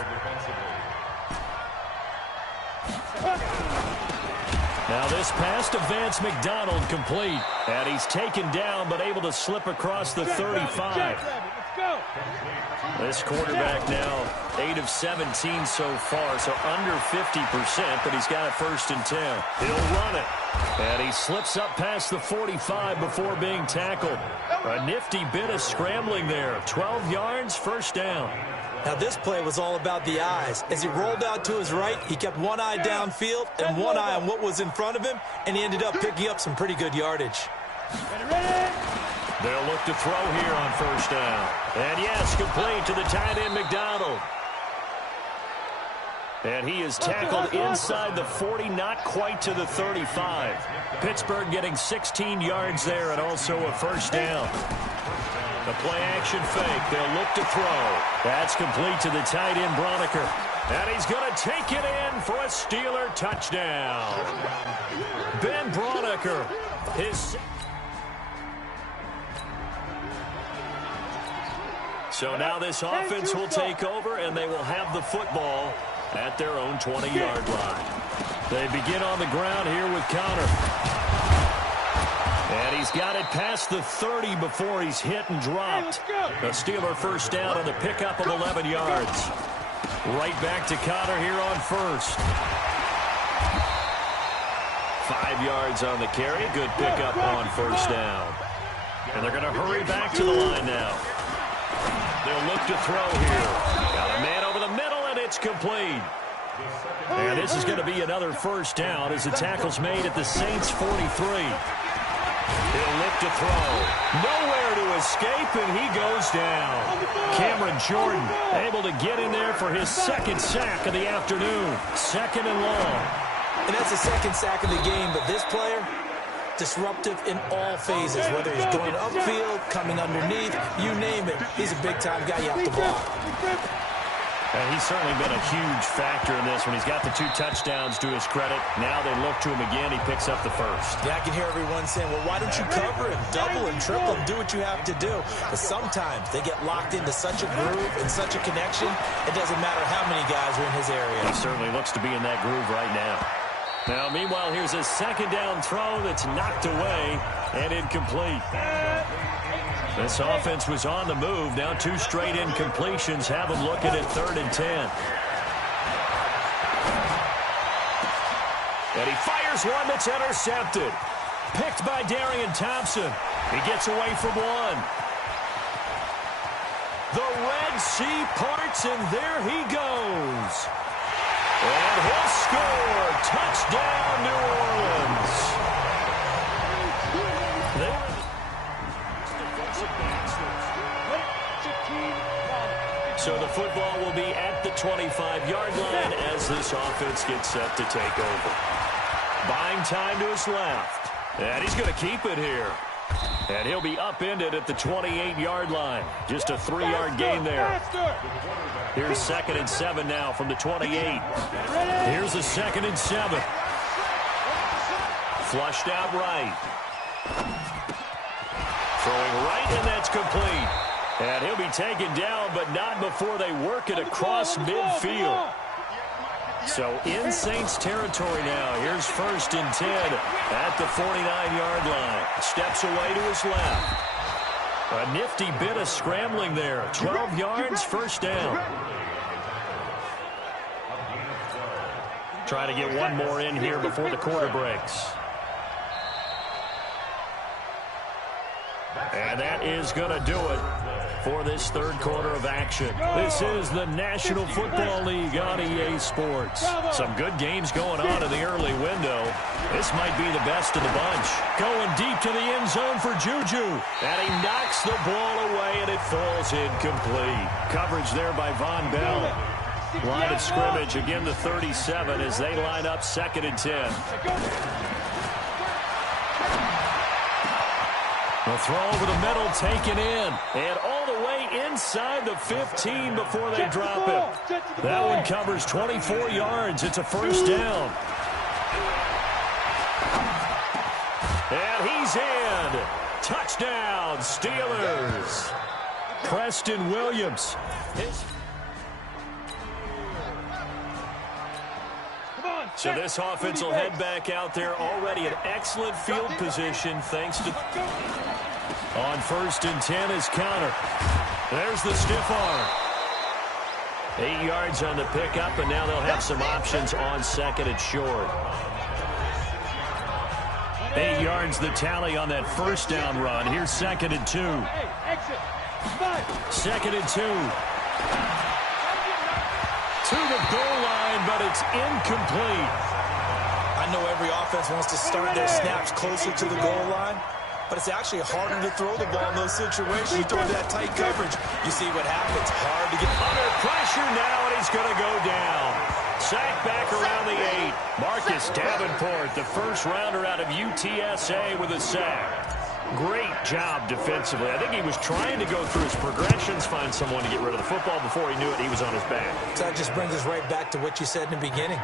Now this pass to Vance McDonald complete. And he's taken down but able to slip across the 35. This quarterback now 8 of 17 so far, so under 50%, but he's got a 1st and 10. He'll run it. And he slips up past the 45 before being tackled. A nifty bit of scrambling there. 12 yards, 1st down. Now, this play was all about the eyes. As he rolled out to his right, he kept one eye downfield and one eye on what was in front of him, and he ended up picking up some pretty good yardage. They'll look to throw here on 1st down. And yes, complete to the tight end, McDonald. And he is tackled inside the 40, not quite to the 35. Pittsburgh getting 16 yards there and also a 1st down. The play-action fake. They'll look to throw. That's complete to the tight end, Broniker. And he's going to take it in for a Steeler touchdown. Ben Broniker. So now this offense will take over, and they will have the football at their own 20-yard line. They begin on the ground here with Connor. And he's got it past the 30 before he's hit and dropped. A Steeler 1st down on the pickup of 11 yards. Right back to Connor here on first. 5 yards on the carry. Good pickup on first down. And they're going to hurry back to the line now. They'll look to throw here. Got a man over the middle, and it's complete. And this is going to be another first down as the tackle's made at the Saints' 43. He'll look to throw. Nowhere to escape, and he goes down. Cameron Jordan able to get in there for his second sack of the afternoon. Second and long. And that's the second sack of the game, but this player, disruptive in all phases, whether he's going upfield, coming underneath, you name it. He's a big-time guy you have to block. And he's certainly been a huge factor in this when he's got the 2 touchdowns to his credit. Now they look to him again. He picks up the first. Yeah, I can hear everyone saying, well, why don't you cover him, double and triple and do what you have to do? But sometimes they get locked into such a groove and such a connection, it doesn't matter how many guys are in his area. He certainly looks to be in that groove right now. Now, meanwhile, here's a second down throw that's knocked away and incomplete. This offense was on the move. Now 2 straight incompletions have them looking at 3rd and 10. And he fires one that's intercepted. Picked by Darian Thompson. He gets away from one. The Red Sea parts, and there he goes. And he'll score. Touchdown, New Orleans. So the football will be at the 25-yard line as this offense gets set to take over. Buying time to his left. And he's going to keep it here. And he'll be upended at the 28-yard line. Just a 3-yard gain there. Here's 2nd and 7 now from the 28. Here's a 2nd and 7. Flushed out right. Throwing right, and that's complete. And he'll be taken down, but not before they work it across midfield. So in Saints territory now. Here's 1st and 10 at the 49-yard line. Steps away to his left. A nifty bit of scrambling there. 12 yards, first down. Trying to get one more in here before the quarter breaks. And that is going to do it for this 3rd quarter of action. This is the National Football League on EA Sports. Some good games going on in the early window. This might be the best of the bunch. Going deep to the end zone for Juju. And he knocks the ball away, and it falls incomplete. Coverage there by Von Bell. Line of scrimmage, again the 37 as they line up 2nd and 10. The throw over the middle, taken in. And all the way inside the 15 before they drop it. That one covers 24 yards. It's a first down. And he's in. Touchdown, Steelers. Preston Williams. So this offense will head back out there, already in excellent field position thanks to... On 1st and 10 is Connor. There's the stiff arm. 8 yards on the pickup, and now they'll have some options on 2nd and short. 8 yards the tally on that first down run. Here's 2nd and 2. 2nd and 2. To the goal line, but it's incomplete. I know every offense wants to start their snaps closer to the goal line, but it's actually harder to throw the ball in those situations. You throw that tight coverage, you see what happens. Hard to get under pressure now, and he's going to go down. Sack back around the 8. Marcus Davenport, the first rounder out of UTSA, with a sack. Great job defensively. I think he was trying to go through his progressions, find someone to get rid of the football. Before he knew it, he was on his back. So that just brings us right back to what you said in the beginning.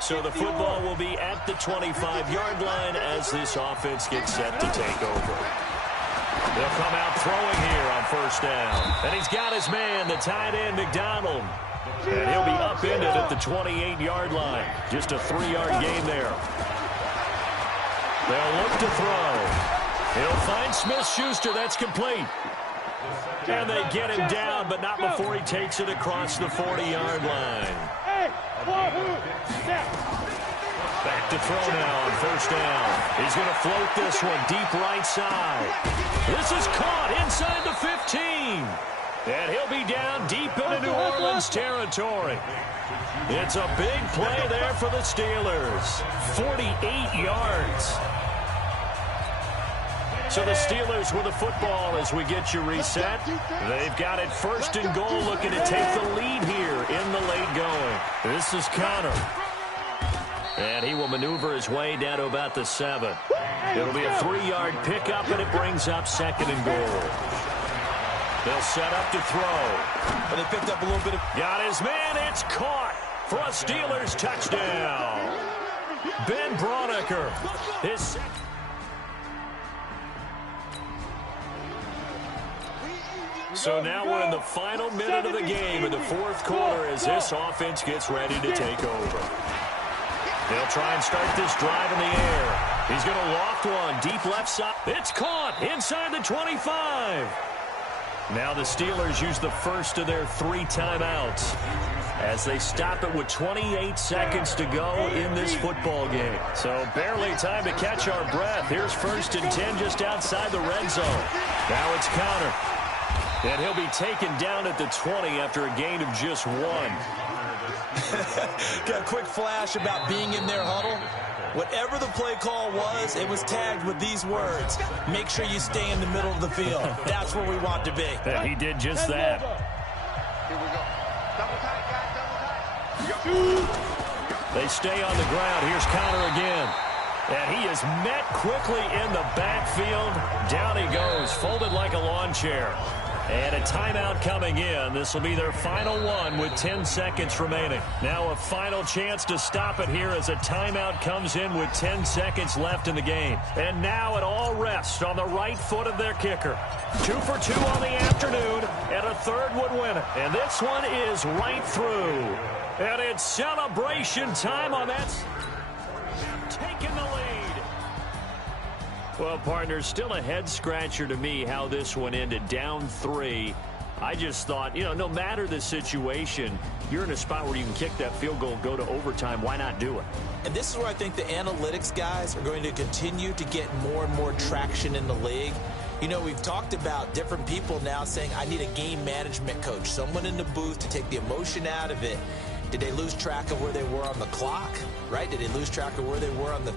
So the football will be at the 25-yard line as this offense gets set to take over. They'll come out throwing here on first down. And he's got his man, the tight end, McDonald. And he'll be upended at the 28-yard line. Just a 3-yard gain there. They'll look to throw. He'll find Smith-Schuster. That's complete. And they get him down, but not before he takes it across the 40-yard line. Back to throw now on first down. He's going to float this one deep right side. This is caught inside the 15. And he'll be down deep into New Orleans territory. It's a big play there for the Steelers. 48 yards. So the Steelers with the football as we get you reset. They've got it first and goal, looking to take the lead here in the late going. This is Connor. And he will maneuver his way down to about the 7. It'll be a 3-yard pickup, and it brings up second and goal. They'll set up to throw. But they picked up a little bit of... Got his man. It's caught for a Steelers touchdown. Ben Braunecker. His... So now we're in the final minute of the game in the fourth quarter as this offense gets ready to take over. They'll try and start this drive in the air. He's going to loft one deep left side. It's caught inside the 25. Now the Steelers use the first of their 3 timeouts as they stop it with 28 seconds to go in this football game. So barely time to catch our breath. Here's first and 10 just outside the red zone. Now it's Connor. And he'll be taken down at the 20 after a gain of just 1. Got a quick flash about being in their huddle. Whatever the play call was, it was tagged with these words. Make sure you stay in the middle of the field. That's where we want to be. And he did just that. Here we go. Double tight, guys, double tight. They stay on the ground. Here's Connor again. And he is met quickly in the backfield. Down he goes, folded like a lawn chair. And a timeout coming in. This will be their final one with 10 seconds remaining. Now a final chance to stop it here as a timeout comes in with 10 seconds left in the game. And now it all rests on the right foot of their kicker. 2 for 2 on the afternoon, and a third would win it. And this one is right through. And it's celebration time on that. Taking the lead. Well, partner, still a head-scratcher to me how this one ended, down 3. I just thought, no matter the situation, you're in a spot where you can kick that field goal, go to overtime. Why not do it? And this is where I think the analytics guys are going to continue to get more and more traction in the league. We've talked about different people now saying, I need a game management coach, someone in the booth to take the emotion out of it. Did they lose track of where they were on the clock, right? Did they lose track of where they were on the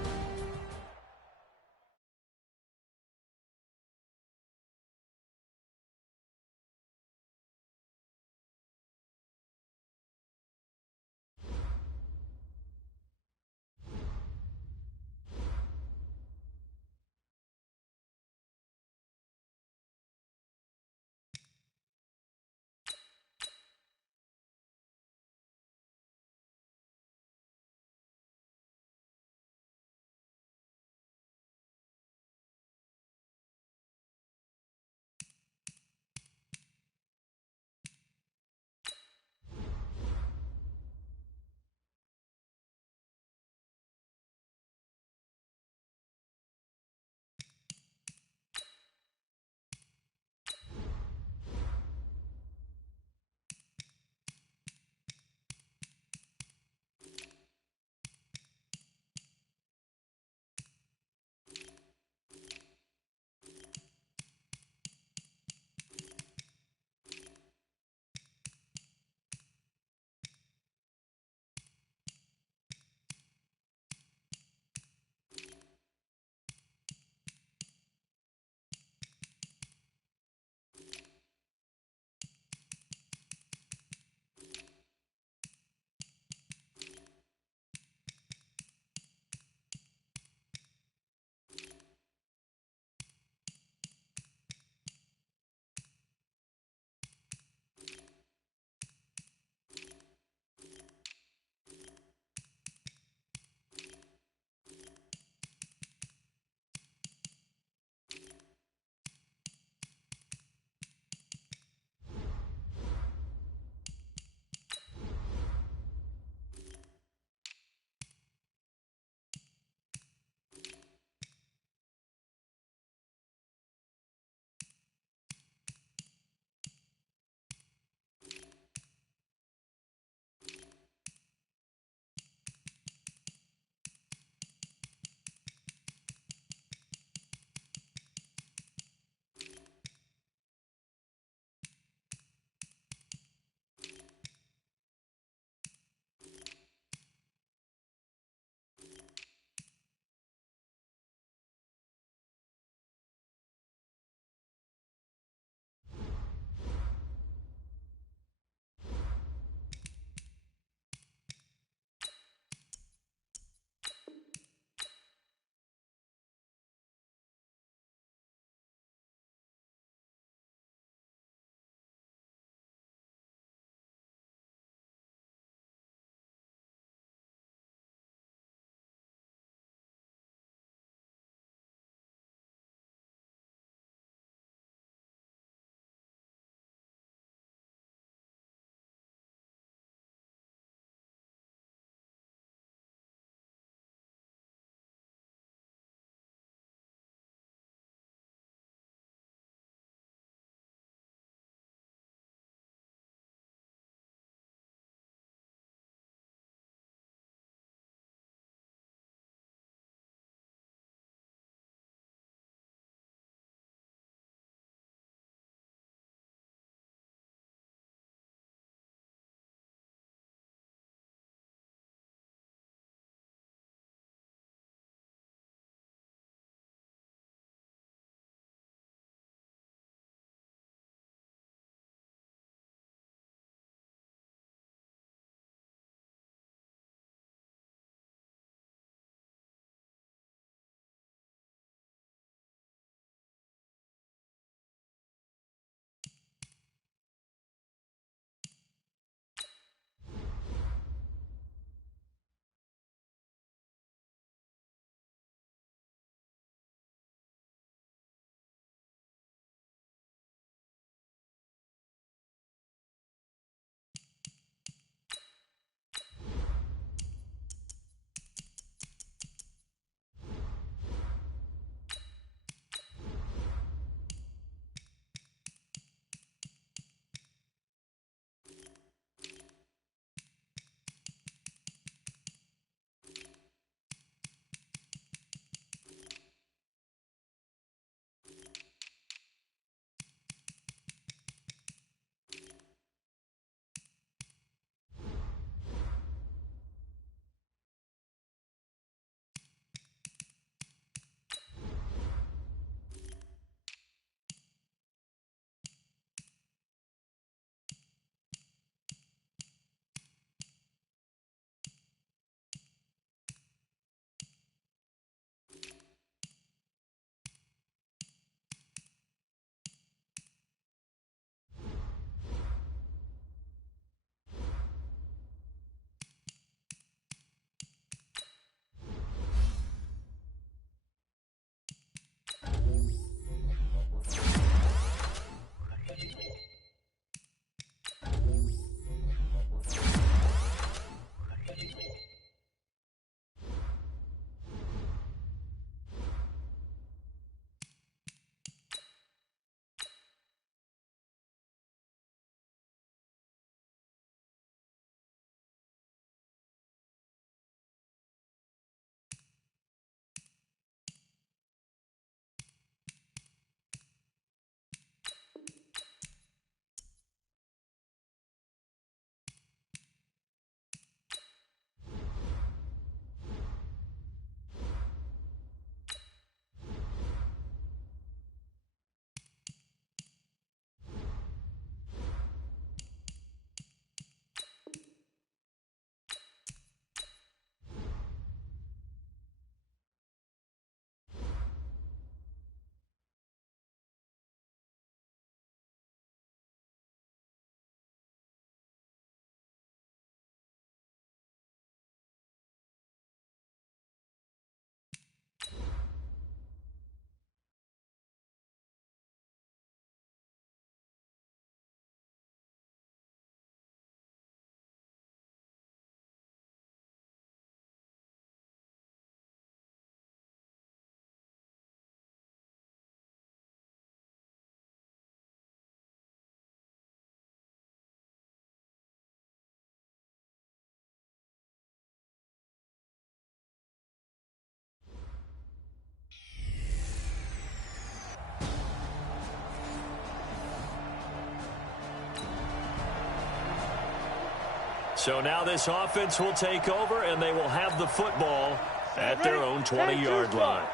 So now this offense will take over, and they will have the football at their own 20-yard line.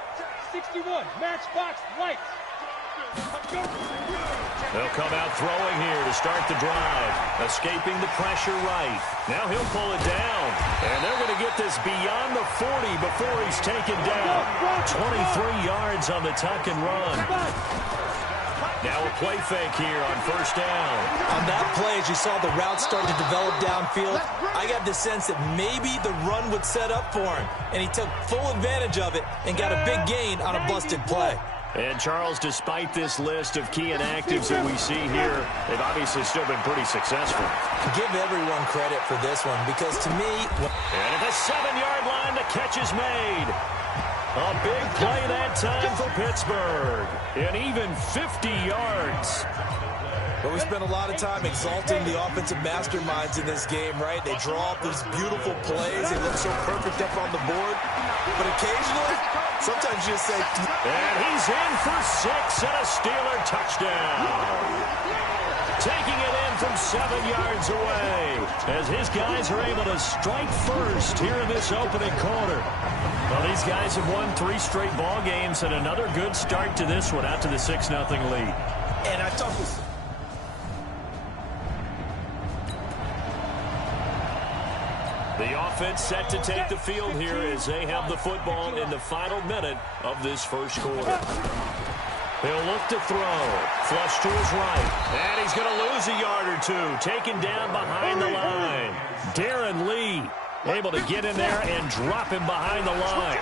61, matchbox, lights. They'll come out throwing here to start the drive. Escaping the pressure right. Now he'll pull it down. And they're going to get this beyond the 40 before he's taken down. 23 yards on the tuck and run. Now a play fake here on first down. On that play, as you saw the route start to develop downfield, I got the sense that maybe the run would set up for him. And he took full advantage of it and got a big gain on a busted play. And, Charles, despite this list of key inactives that we see here, they've obviously still been pretty successful. Give everyone credit for this one because, to me... And at the 7-yard line, the catch is made. A big play that time for Pittsburgh. And even 50 yards. But we spent a lot of time exalting the offensive masterminds in this game, right? They draw up these beautiful plays. They look so perfect up on the board. But occasionally, sometimes you just say... And he's in for 6 and a Steeler touchdown. Taking it in from 7 yards away as his guys are able to strike first here in this opening quarter. Well, these guys have won 3 straight ball games and another good start to this one out to the 6-0 lead. And I talked with... The offense set to take the field here as they have the football in the final minute of this first quarter. He'll look to throw. Flush to his right. And he's going to lose a yard or two. Taken down behind the line. Darren Lee able to get in there and drop him behind the line.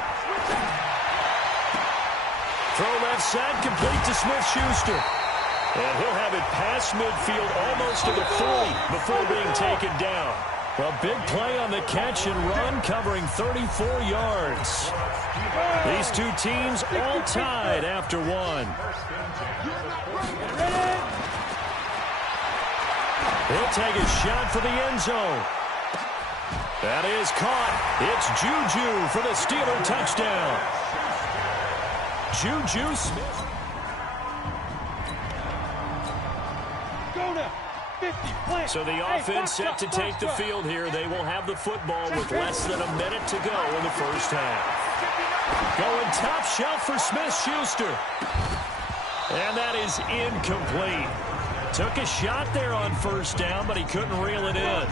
Throw left side, complete to Smith-Schuster. And he'll have it past midfield almost to the 40 before being taken down. A big play on the catch and run, covering 34 yards. These two teams all tied after one. He'll take a shot for the end zone. That is caught. It's Juju for the Steeler touchdown. Juju Smith. So the offense set to take the field here. They will have the football with less than a minute to go in the first half. Going top shelf for Smith-Schuster. And that is incomplete. Took a shot there on first down, but he couldn't reel it in.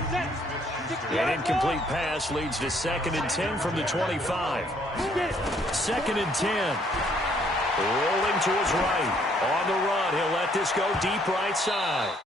An incomplete pass leads to 2nd and 10 from the 25. 2nd and 10. Rolling to his right. On the run, he'll let this go deep right side.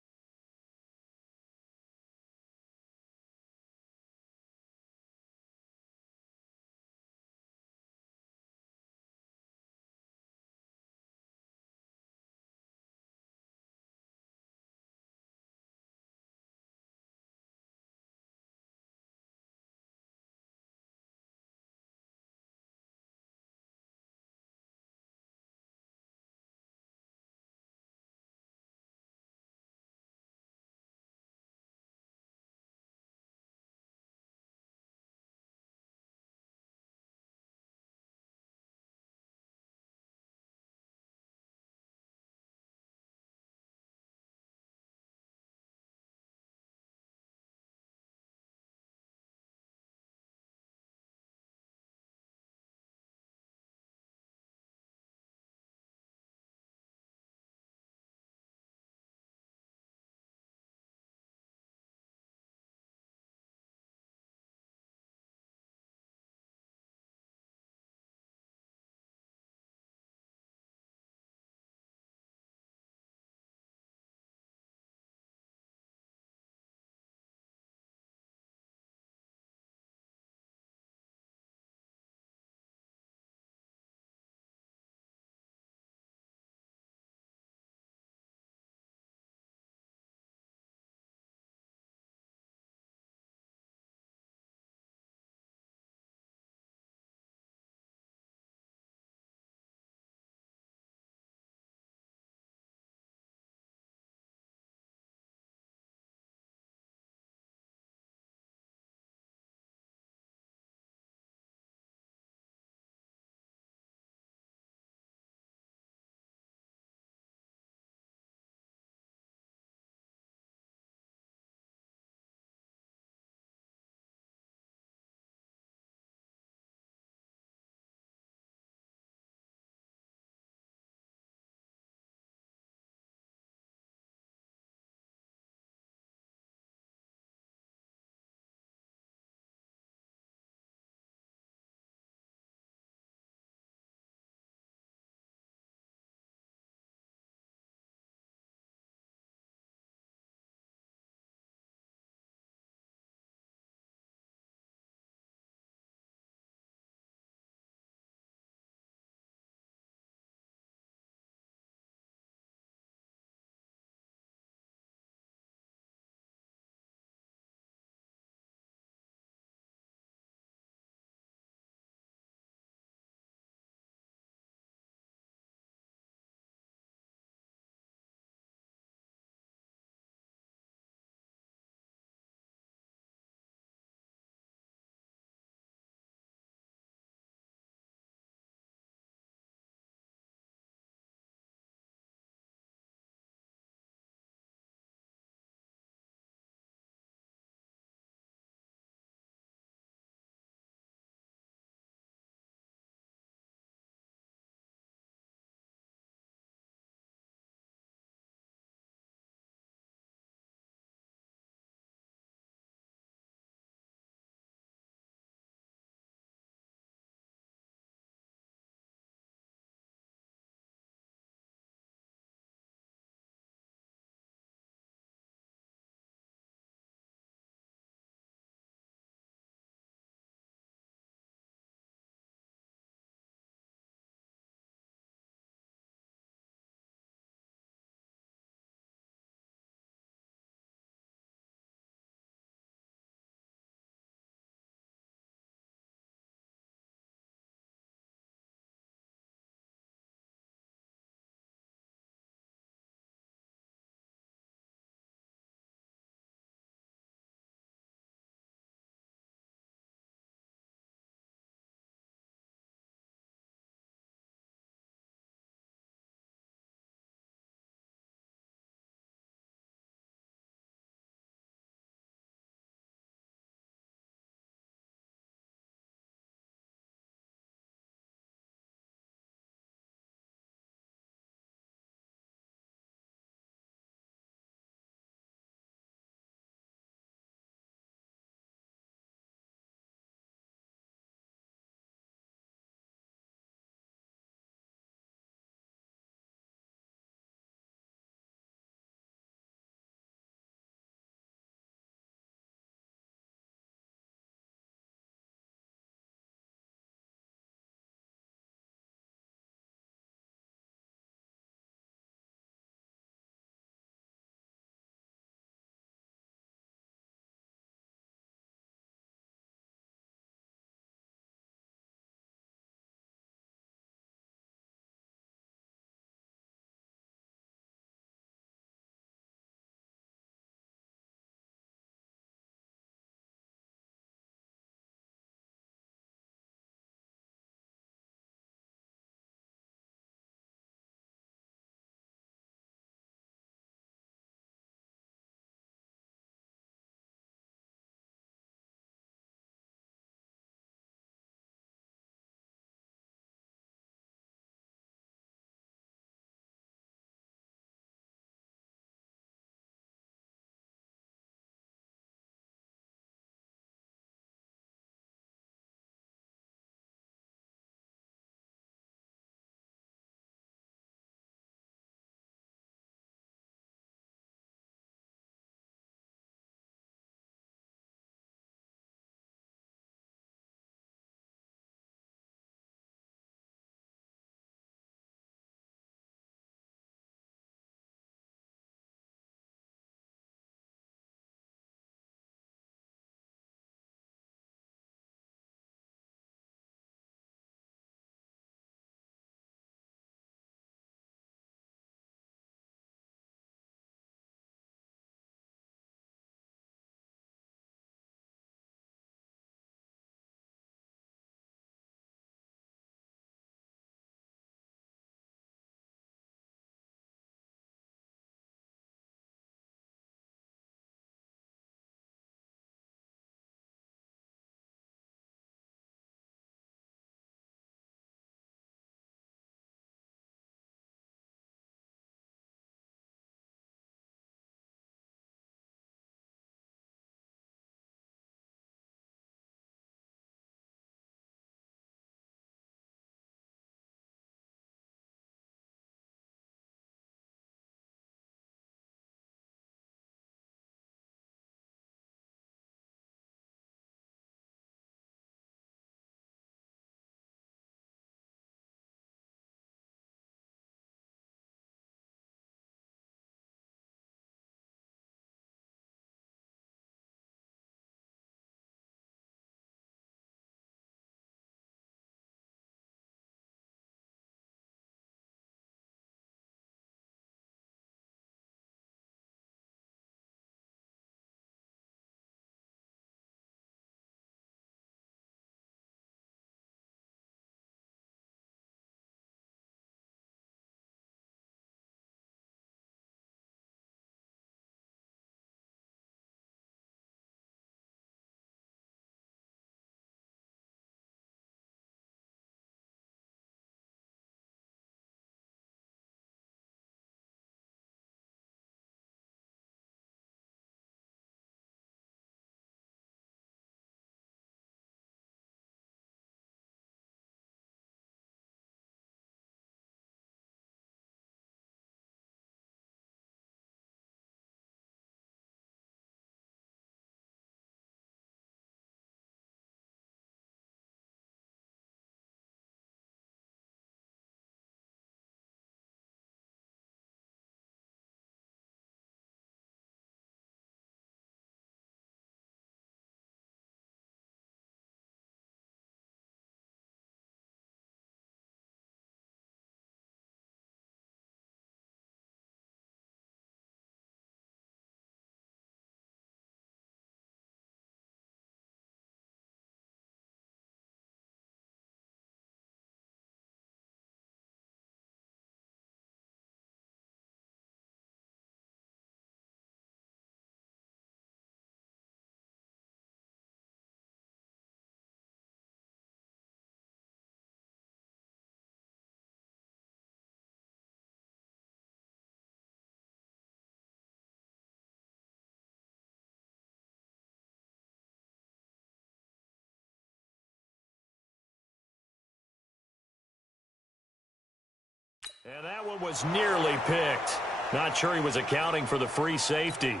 And that one was nearly picked. Not sure he was accounting for the free safety.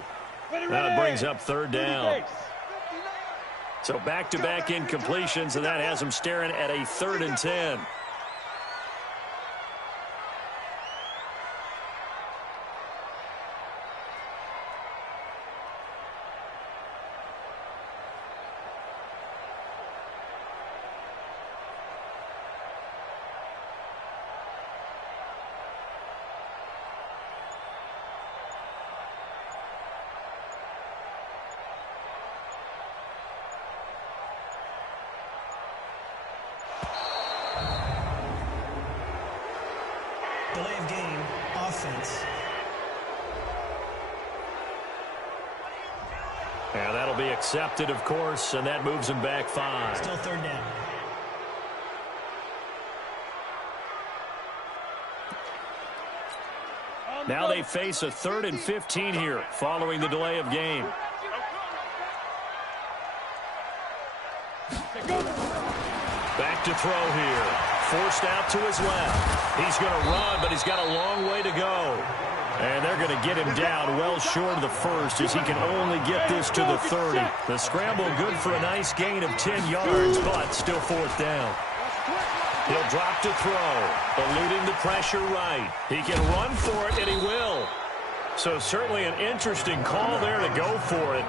That brings up third down. So back-to-back incompletions, and that has him staring at a 3rd and 10. Delay of game, offense. And that'll be accepted, of course, and that moves him back 5. Still 3rd down. Now they face a 3rd and 15 here following the delay of game. Back to throw here. Forced out to his left. He's going to run, but he's got a long way to go. And they're going to get him down well short of the 1st as he can only get this to the 30. The scramble good for a nice gain of 10 yards, but still 4th down. He'll drop to throw, eluding the pressure right. He can run for it, and he will. So certainly an interesting call there to go for it.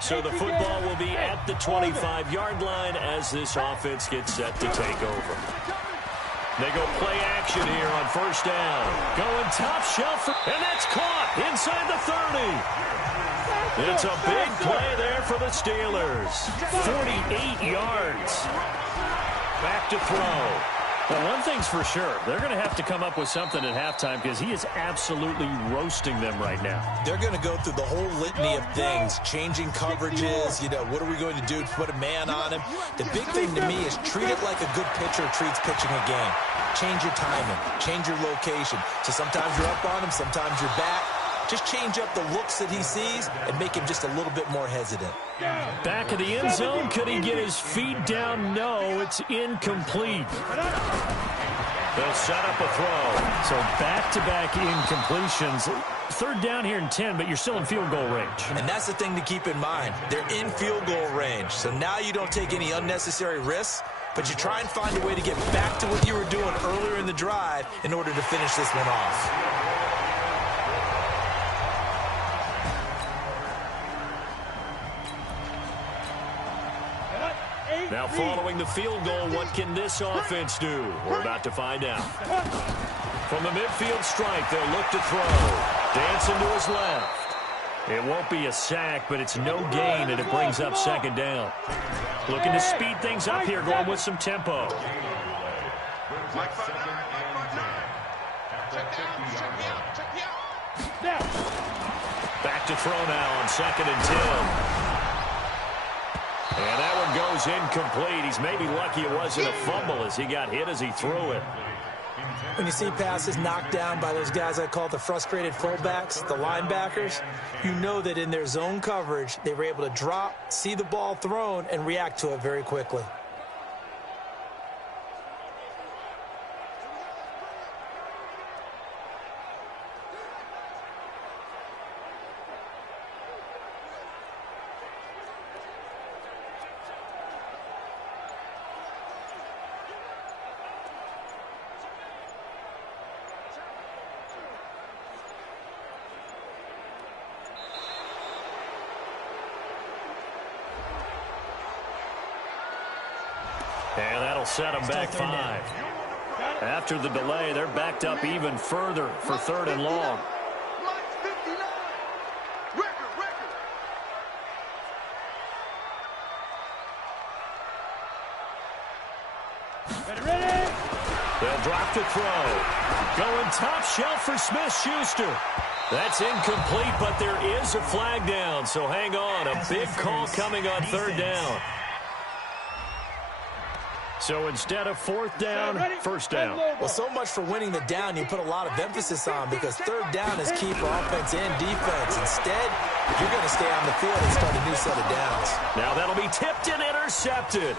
So the football will be at the 25-yard line as this offense gets set to take over. They go play action here on 1st down. Going top shelf, and that's caught inside the 30. It's a big play there for the Steelers. 48 yards. Back to throw. Well, one thing's for sure. They're going to have to come up with something at halftime because he is absolutely roasting them right now. They're going to go through the whole litany of things, changing coverages, what are we going to do to put a man on him? The big thing to me is treat it like a good pitcher treats pitching a game. Change your timing, change your location. So sometimes you're up on him, sometimes you're back. Just change up the looks that he sees and make him just a little bit more hesitant. Back of the end zone. Could he get his feet down? No, it's incomplete. They'll set up a throw. So back-to-back incompletions. 3rd down here in 10, but you're still in field goal range. And that's the thing to keep in mind. They're in field goal range. So now you don't take any unnecessary risks, but you try and find a way to get back to what you were doing earlier in the drive in order to finish this one off. Now following the field goal, what can this offense do? We're about to find out. From the midfield strike, they'll look to throw. Dancing to his left. It won't be a sack, but it's no gain, and it brings up 2nd down. Looking to speed things up here, going with some tempo. Back to throw now on 2nd and 10. And that one goes incomplete. He's maybe lucky it wasn't a fumble as he got hit as he threw it. When you see passes knocked down by those guys I call the frustrated fullbacks, the linebackers, you know that in their zone coverage, they were able to drop, see the ball thrown, and react to it very quickly. And that'll set them back 5. After the delay, they're backed up even further for 3rd and long. They'll drop to throw. Going top shelf for Smith-Schuster. That's incomplete, but there is a flag down, so hang on. A big call coming on 3rd down. So instead of 4th down, 1st down. Well, so much for winning the down you put a lot of emphasis on because 3rd down is key for offense and defense. Instead, you're going to stay on the field and start a new set of downs. Now that'll be tipped and intercepted.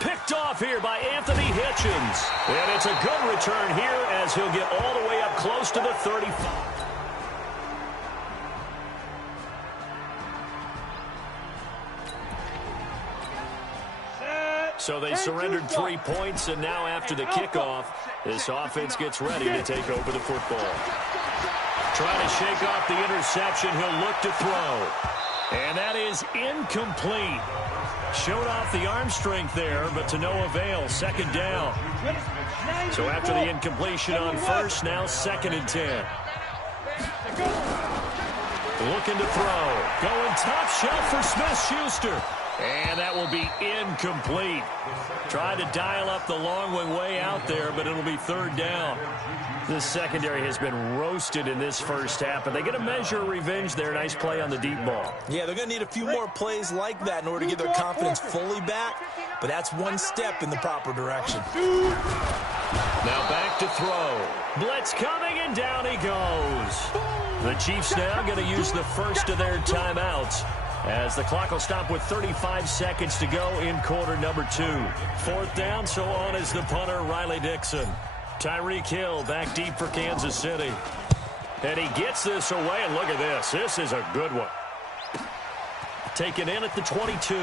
Picked off here by Anthony Hitchens. And it's a good return here as he'll get all the way up close to the 35. So they surrendered 3 points, and now after the kickoff, this offense gets ready to take over the football. Trying to shake off the interception, he'll look to throw. And that is incomplete. Showed off the arm strength there, but to no avail. Second down. So after the incompletion on first, now 2nd and 10. Looking to throw. Going top shelf for Smith-Schuster. And that will be incomplete. Tried to dial up the long one way out there, but it'll be 3rd down. This secondary has been roasted in this first half, and they get a measure of revenge there. Nice play on the deep ball. Yeah, they're going to need a few more plays like that in order to get their confidence fully back, but that's one step in the proper direction. Now back to throw. Blitz coming, and down he goes. The Chiefs now going to use the first of their timeouts, as the clock will stop with 35 seconds to go in quarter number 2. 4th down, so on is the punter, Riley Dixon. Tyreek Hill back deep for Kansas City. And he gets this away, and look at this. This is a good one. Taken in at the 22.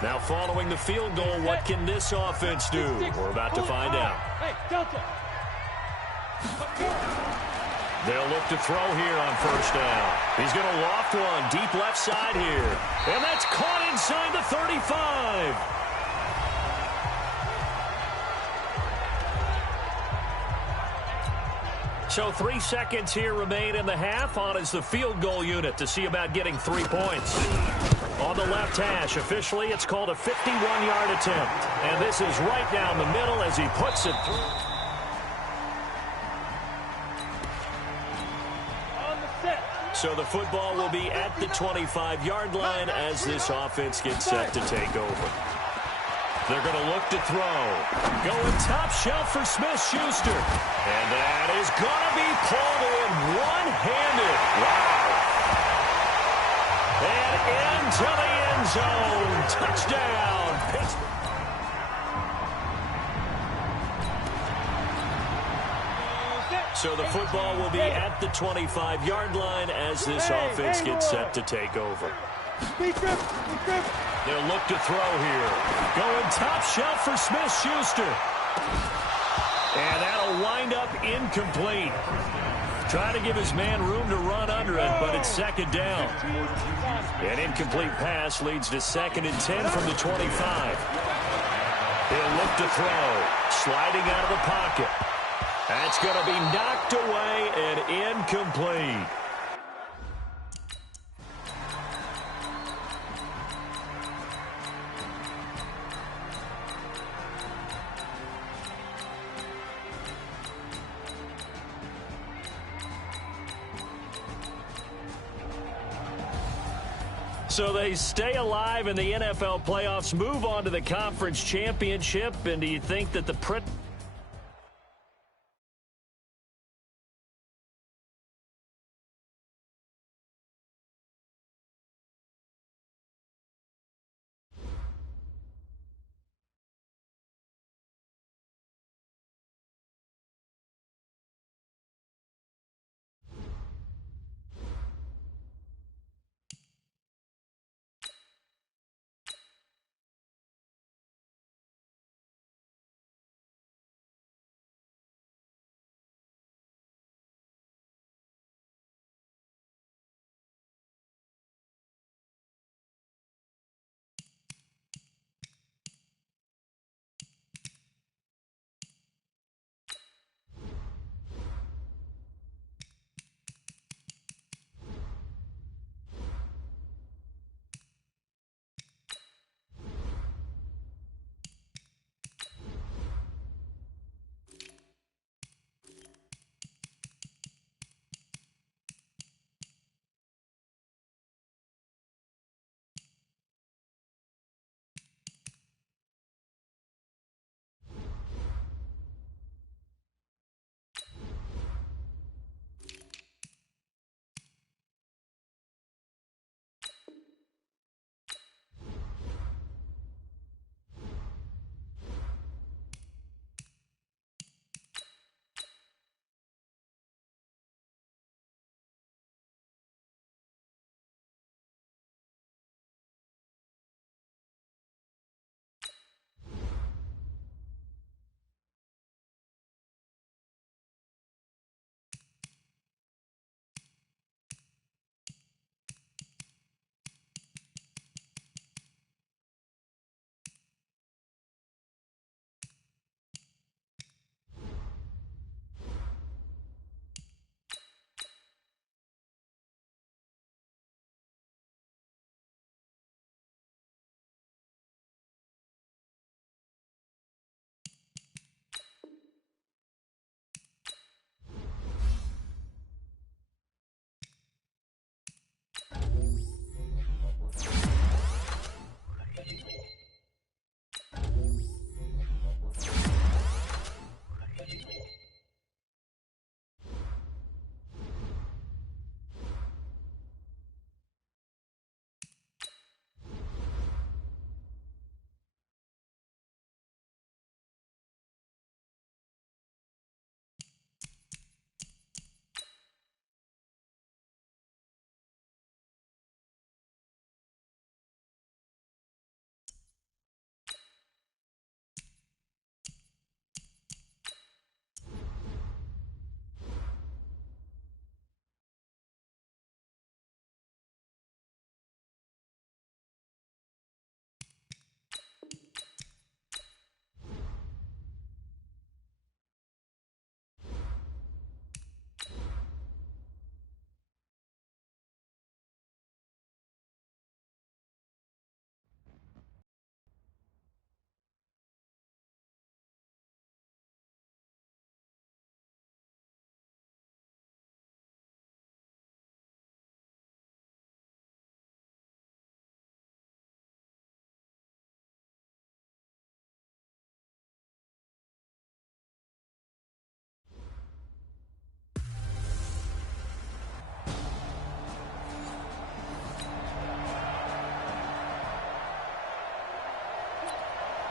Now following the field goal, what can this offense do? We're about to find out. They'll look to throw here on first down. He's going to loft one deep left side here. And that's caught inside the 35. So 3 seconds here remain in the half. On is the field goal unit to see about getting 3 points. On the left hash, officially, it's called a 51-yard attempt. And this is right down the middle as he puts it through. So the football will be at the 25-yard line as this offense gets set to take over. They're going to look to throw. Going top shelf for Smith-Schuster. And that is going to be pulled in one-handed. Wow. And into the end zone. Touchdown, Pittsburgh. So the football will be at the 25-yard line as this offense gets set to take over. They'll look to throw here. Going top shelf for Smith-Schuster. And that'll wind up incomplete. Trying to give his man room to run under it, but it's 2nd down. An incomplete pass leads to 2nd and 10 from the 25. He'll look to throw. Sliding out of the pocket. That's going to be knocked away and incomplete. So they stay alive in the NFL playoffs, move on to the conference championship, and do you think that the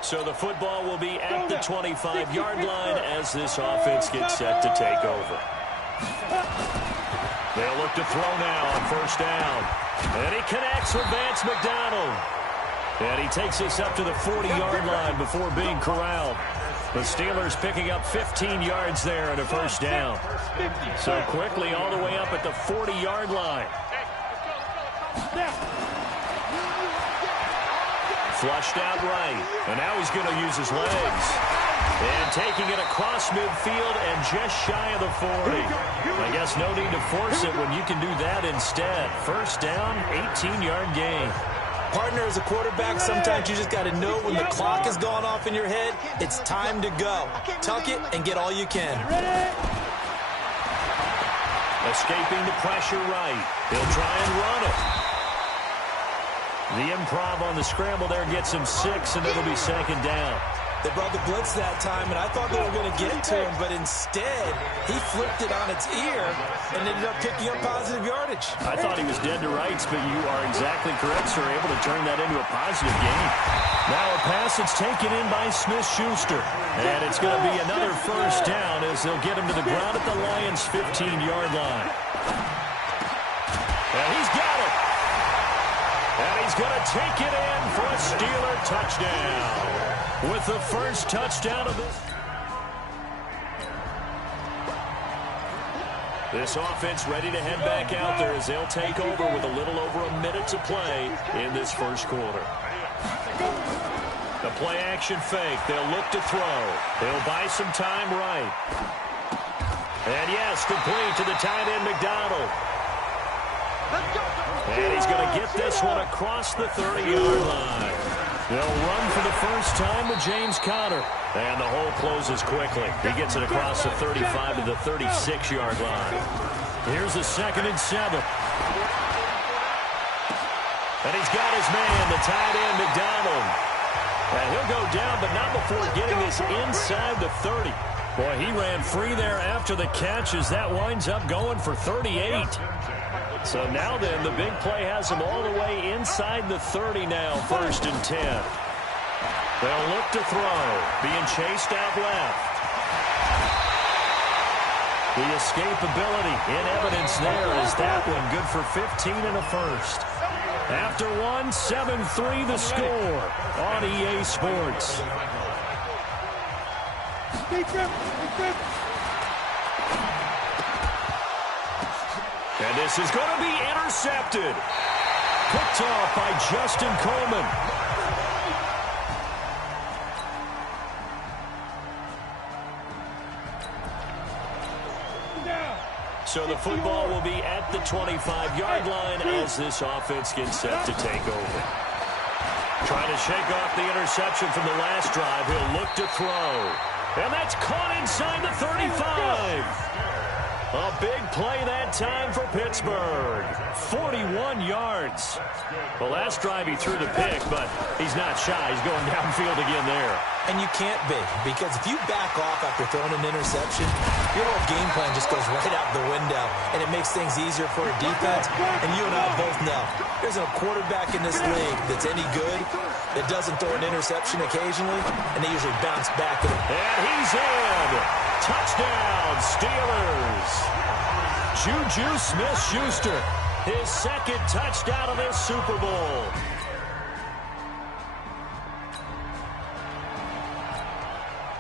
So the football will be at the 25-yard line as this offense gets set to take over. They'll look to throw now on first down. And he connects with Vance McDonald. And he takes us up to the 40-yard line before being corralled. The Steelers picking up 15 yards there and a first down. So quickly all the way up at the 40-yard line. Flushed out right. And now he's going to use his legs. And taking it across midfield and just shy of the 40. I guess no need to force it when you can do that instead. First down, 18-yard gain. Partner, as a quarterback, sometimes you just got to know when the clock has gone off in your head, it's time to go. Tuck it and get all you can. Escaping the pressure right. He'll try and run it. The improv on the scramble there gets him 6, and it'll be second down. They brought the blitz that time, and I thought they were going to get to him, but instead, he flipped it on its ear and ended up picking up positive yardage. I thought he was dead to rights, but you are exactly correct, sir. Able to turn that into a positive gain. Now a pass that's taken in by Smith-Schuster. And it's going to be another first down as they'll get him to the ground at the Lions' 15-yard line. And he's got it. And he's going to take it in for a Steeler touchdown. With the first touchdown of this offense ready to head back out there as they'll take over with a little over a minute to play in this first quarter. The play action fake. They'll look to throw. They'll buy some time right. And yes, complete to the tight end McDonald. And he's going to get this one across the 30-yard line. They'll run for the first time with James Conner. And the hole closes quickly. He gets it across the 35 to the 36-yard line. Here's the 2nd and 7. And he's got his man, the tight end, McDonald. And he'll go down, but not before getting this inside the 30. Boy, he ran free there after the catch as that winds up going for 38. So now then, the big play has him all the way inside the 30 now, 1st and 10. They'll look to throw, being chased out left. The escapability in evidence there is that one good for 15 and a first. After one, 7-3 the score on EA Sports. And this is going to be intercepted. Picked off by Justin Coleman. So the football will be at the 25-yard line as this offense gets set to take over. Trying to shake off the interception from the last drive. He'll look to throw. And that's caught inside the 35. A big play that time for Pittsburgh. 41 yards. The last drive he threw the pick, but he's not shy. He's going downfield again there. And you can't be, because if you back off after throwing an interception, your whole game plan just goes right out the window, and it makes things easier for a defense. And you and I both know there's a quarterback in this league that's any good that doesn't throw an interception occasionally, and they usually bounce back. And he's in. Touchdown, Steelers. Juju Smith-Schuster, his 2nd touchdown of this Super Bowl.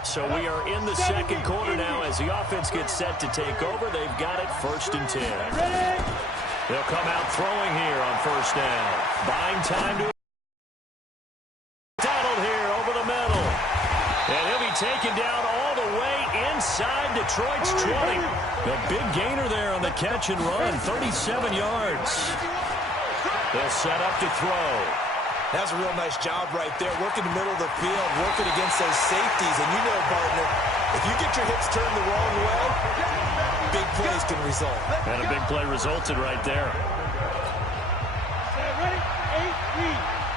So we are in the second quarter now as the offense gets set to take over. They've got it 1st and 10. They'll come out throwing here on first down. Buying time to Donald here over the middle. And he'll be taken down all the way inside Detroit's 20. The big gainer there on the catch and run, 37 yards. They'll set up to throw. That's a real nice job right there, working the middle of the field, working against those safeties. And you know, partner, if you get your hips turned the wrong way, big plays can result. And a big play resulted right there. Ready? 8-3.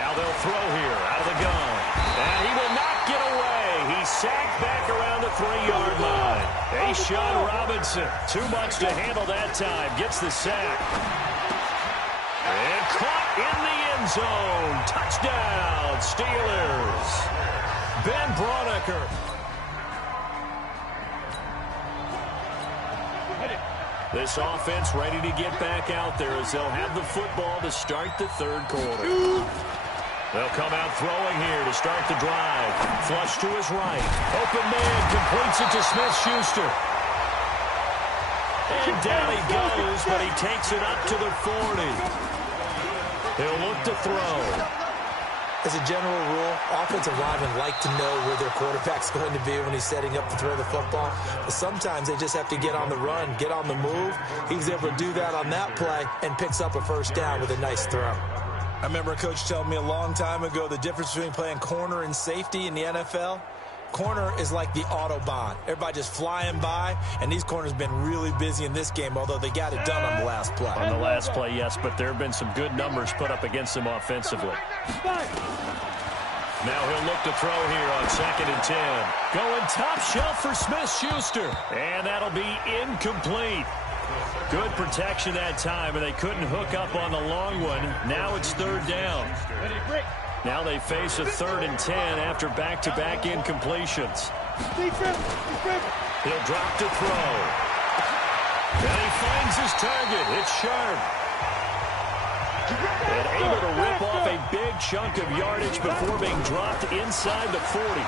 Now they'll throw here out of the gun. And he will not get away. He's sacked back around the 3-yard line. A'Shawn Robinson, too much to handle that time, gets the sack. And caught in the end zone. Touchdown, Steelers. Ben Braunecker. This offense ready to get back out there as they'll have the football to start the third quarter. They'll come out throwing here to start the drive. Flush to his right. Open man completes it to Smith-Schuster. And down he goes, but he takes it up to the 40. He'll look to throw. As a general rule, offensive linemen like to know where their quarterback's going to be when he's setting up to throw the football. But sometimes they just have to get on the run, get on the move. He was able to do that on that play and picks up a first down with a nice throw. I remember a coach telling me a long time ago the difference between playing corner and safety in the NFL. Corner is like the Autobahn. Everybody just flying by, and these corners have been really busy in this game, although they got it done on the last play. On the last play, yes, but there have been some good numbers put up against them offensively. Now he'll look to throw here on 2nd and 10. Going top shelf for Smith-Schuster, and that'll be incomplete. Good protection that time, and they couldn't hook up on the long one. Now it's 3rd down. Now they face a 3rd and 10 after back-to-back incompletions. He'll drop to throw. And he finds his target. It's Sharp. And able to rip off a big chunk of yardage before being dropped inside the 40.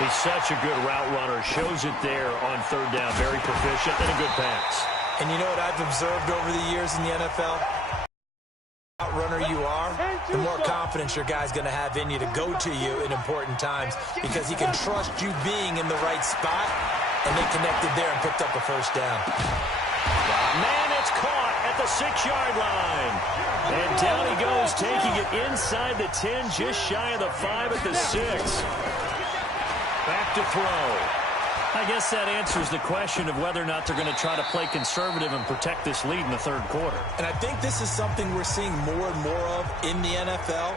He's such a good route runner. Shows it there on 3rd down. Very proficient and a good pass. And you know what I've observed over the years in the NFL? Runner you are, the more confidence your guy's going to have in you to go to you in important times because he can trust you being in the right spot, and they connected there and picked up a first down. Man, it's caught at the 6-yard line. And down he goes, taking it inside the 10, just shy of the 5 at the 6. Back to throw. I guess that answers the question of whether or not they're going to try to play conservative and protect this lead in the 3rd quarter. And I think this is something we're seeing more and more of in the NFL.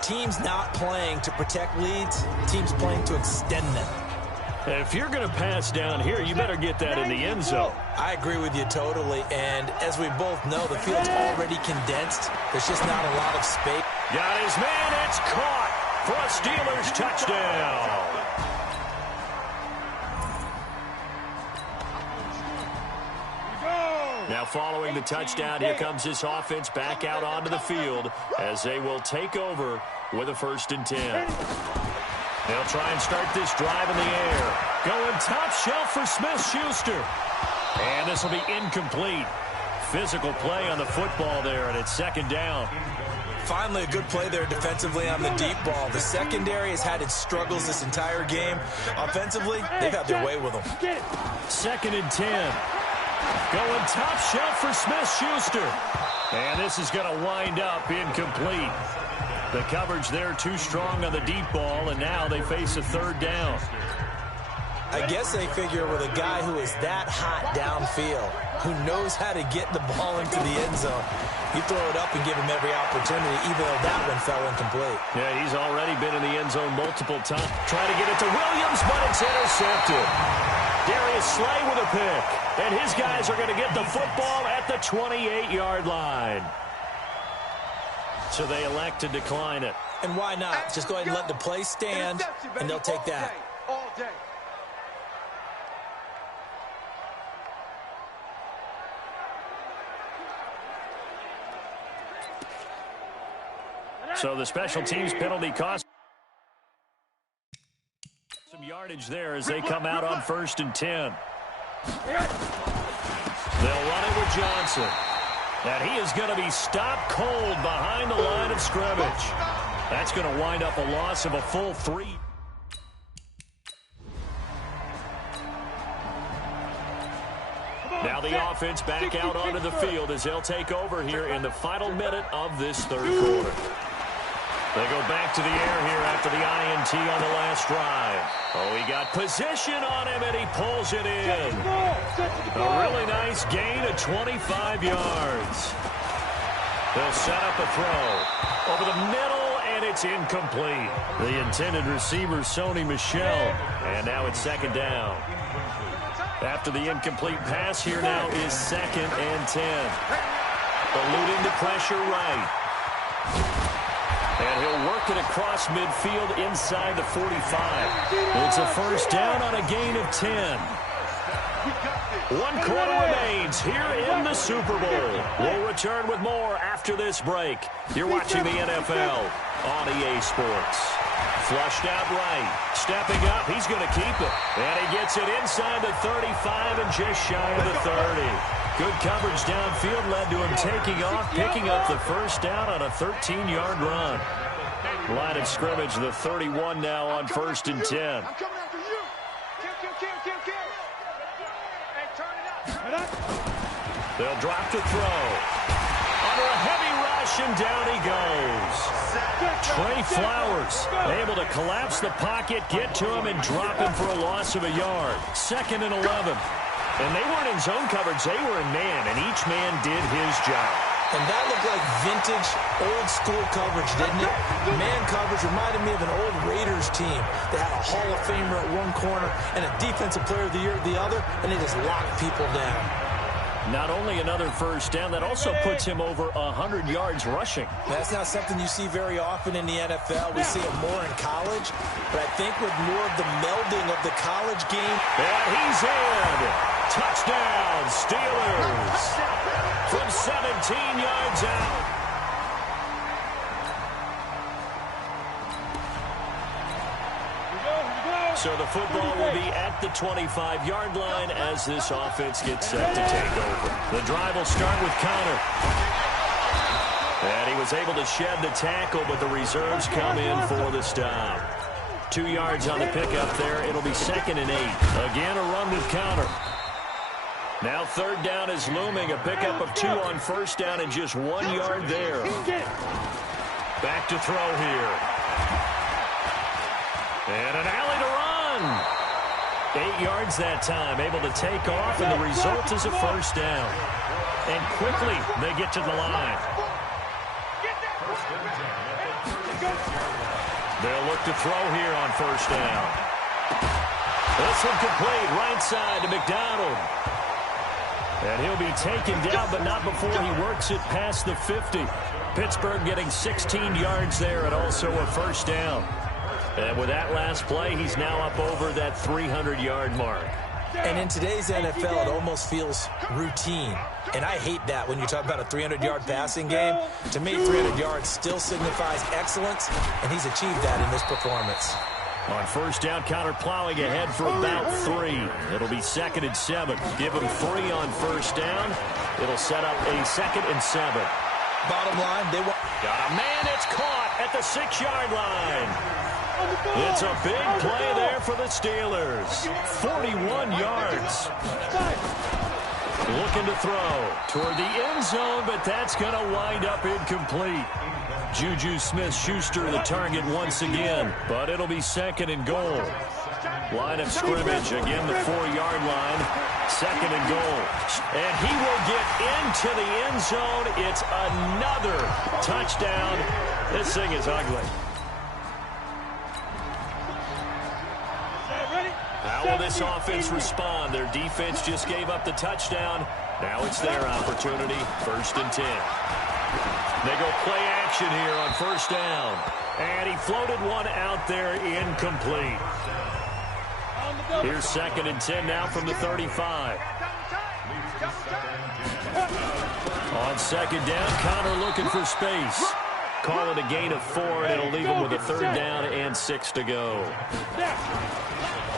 Teams not playing to protect leads, teams playing to extend them. If you're going to pass down here, you better get that in the end zone. I agree with you totally, and as we both know, the field's already condensed. There's just not a lot of space. Got his man, it's caught for a Steelers touchdown. Now following the touchdown, here comes this offense back out onto the field as they will take over with a 1st and 10. They'll try and start this drive in the air. Going top shelf for Smith-Schuster. And this will be incomplete. Physical play on the football there, and it's 2nd down. Finally, a good play there defensively on the deep ball. The secondary has had its struggles this entire game. Offensively, they've had their way with them. 2nd and 10. Going top shelf for Smith-Schuster. And this is going to wind up incomplete. The coverage there too strong on the deep ball, and now they face a 3rd down. I guess they figure with a guy who is that hot downfield, who knows how to get the ball into the end zone, you throw it up and give him every opportunity, even though that one fell incomplete. Yeah, he's already been in the end zone multiple times. Try to get it to Williams, but it's intercepted. Darius Slay with a pick, and his guys are going to get the football at the 28-yard line. So they elect to decline it. And why not? Just go ahead and let the play stand, and they'll take that. All day. So the special teams penalty cost some yardage there as they come out on 1st and 10. They'll run it with Johnson. And he is going to be stopped cold behind the line of scrimmage. That's going to wind up a loss of a full 3. Now the offense back out onto the field as they'll take over here in the final minute of this 3rd quarter. They go back to the air here after the INT on the last drive. Oh, he got position on him, and he pulls it in. A really nice gain of 25 yards. They'll set up a throw over the middle, and it's incomplete. The intended receiver, Sony Michel, and now it's 2nd down. After the incomplete pass, here now is 2nd and 10. Eluding the pressure right. And he'll work it across midfield inside the 45. It's a first down on a gain of 10. 1 quarter remains here in the Super Bowl. We'll return with more after this break. You're watching the NFL on EA Sports. Flushed out right. Stepping up. He's going to keep it. And he gets it inside the 35 and just shy of the 30. Good coverage downfield led to him taking off, picking up the first down on a 13-yard run. Line of scrimmage, the 31 now on 1st and 10. They'll drop to throw. Under a heavy rush, and down he goes. Trey Flowers able to collapse the pocket, get to him, and drop him for a loss of a yard. 2nd and 11. And they weren't in zone coverage. They were in man, and each man did his job. And that looked like vintage, old-school coverage, didn't it? Man coverage reminded me of an old Raiders team. They had a Hall of Famer at one corner and a Defensive Player of the Year at the other, and they just locked people down. Not only another first down, that also puts him over 100 yards rushing. That's not something you see very often in the NFL. We see it more in college, but I think with more of the melding of the college game. And he's in. Touchdown, Steelers. From 17 yards out. So the football will be at the 25-yard line as this offense gets set to take over. The drive will start with Connor. And he was able to shed the tackle, but the reserves come in for the stop. 2 yards on the pickup there. It'll be 2nd and 8. Again, a run with Connor. Now 3rd down is looming. A pickup of 2 on 1st down and just 1 yard there. Back to throw here. And an alley to run. 8 yards that time. Able to take off, and the result is a first down. And quickly they get to the line. They'll look to throw here on 1st down. This one complete. Right side to McDonald. And he'll be taken down, but not before he works it past the 50. Pittsburgh getting 16 yards there and also a first down. And with that last play, he's now up over that 300-yard mark. And in today's NFL, it almost feels routine. And I hate that when you talk about a 300-yard passing game. To me, 300 yards still signifies excellence, and he's achieved that in this performance. On 1st down, Connor plowing ahead for about 3. It'll be 2nd and 7. Give him 3 on 1st down. It'll set up a 2nd and 7. Bottom line, they want... Got a man that's caught at the 6-yard line. It's a big play there for the Steelers. 41 yards. Looking to throw toward the end zone, but that's going to wind up incomplete. Juju Smith-Schuster the target once again, but it'll be 2nd and goal. Line of scrimmage, again the 4-yard line. 2nd and goal. And he will get into the end zone. It's another touchdown. This thing is ugly. How will this offense respond? Their defense just gave up the touchdown. Now it's their opportunity. 1st and 10. They go play action here on 1st down. And he floated one out there incomplete. Here's 2nd and 10 now from the 35. On 2nd down, Connor looking for space. Call it a gain of 4, and it'll leave him with a 3rd down and 6 to go.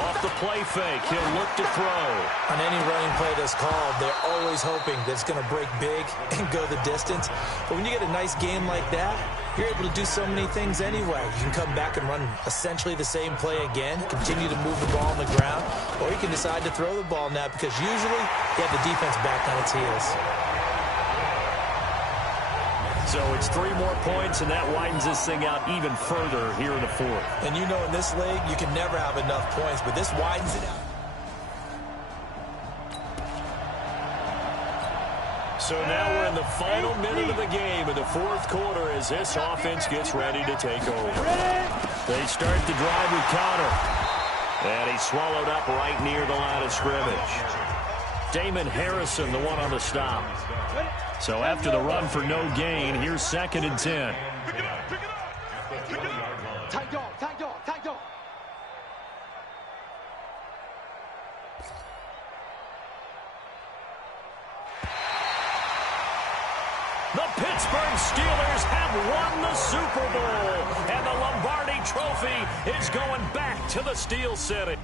Off the play fake, he'll look to throw. On any running play that's called, they're always hoping that it's going to break big and go the distance. But when you get a nice game like that, you're able to do so many things anyway. You can come back and run essentially the same play again, continue to move the ball on the ground, or you can decide to throw the ball now because usually you have the defense back on its heels. So it's 3 more points, and that widens this thing out even further here in the 4th. And you know in this league, you can never have enough points, but this widens it out. So now we're in the final minute of the game in the 4th quarter as this offense gets ready to take over. They start the drive with Connor. And he's swallowed up right near the line of scrimmage. Damon Harrison, the one on the stop. So after the run for no gain, here's 2nd and 10. Tight dog, tight dog, tight dog. The Pittsburgh Steelers have won the Super Bowl, and the Lombardi Trophy is going back to the Steel City.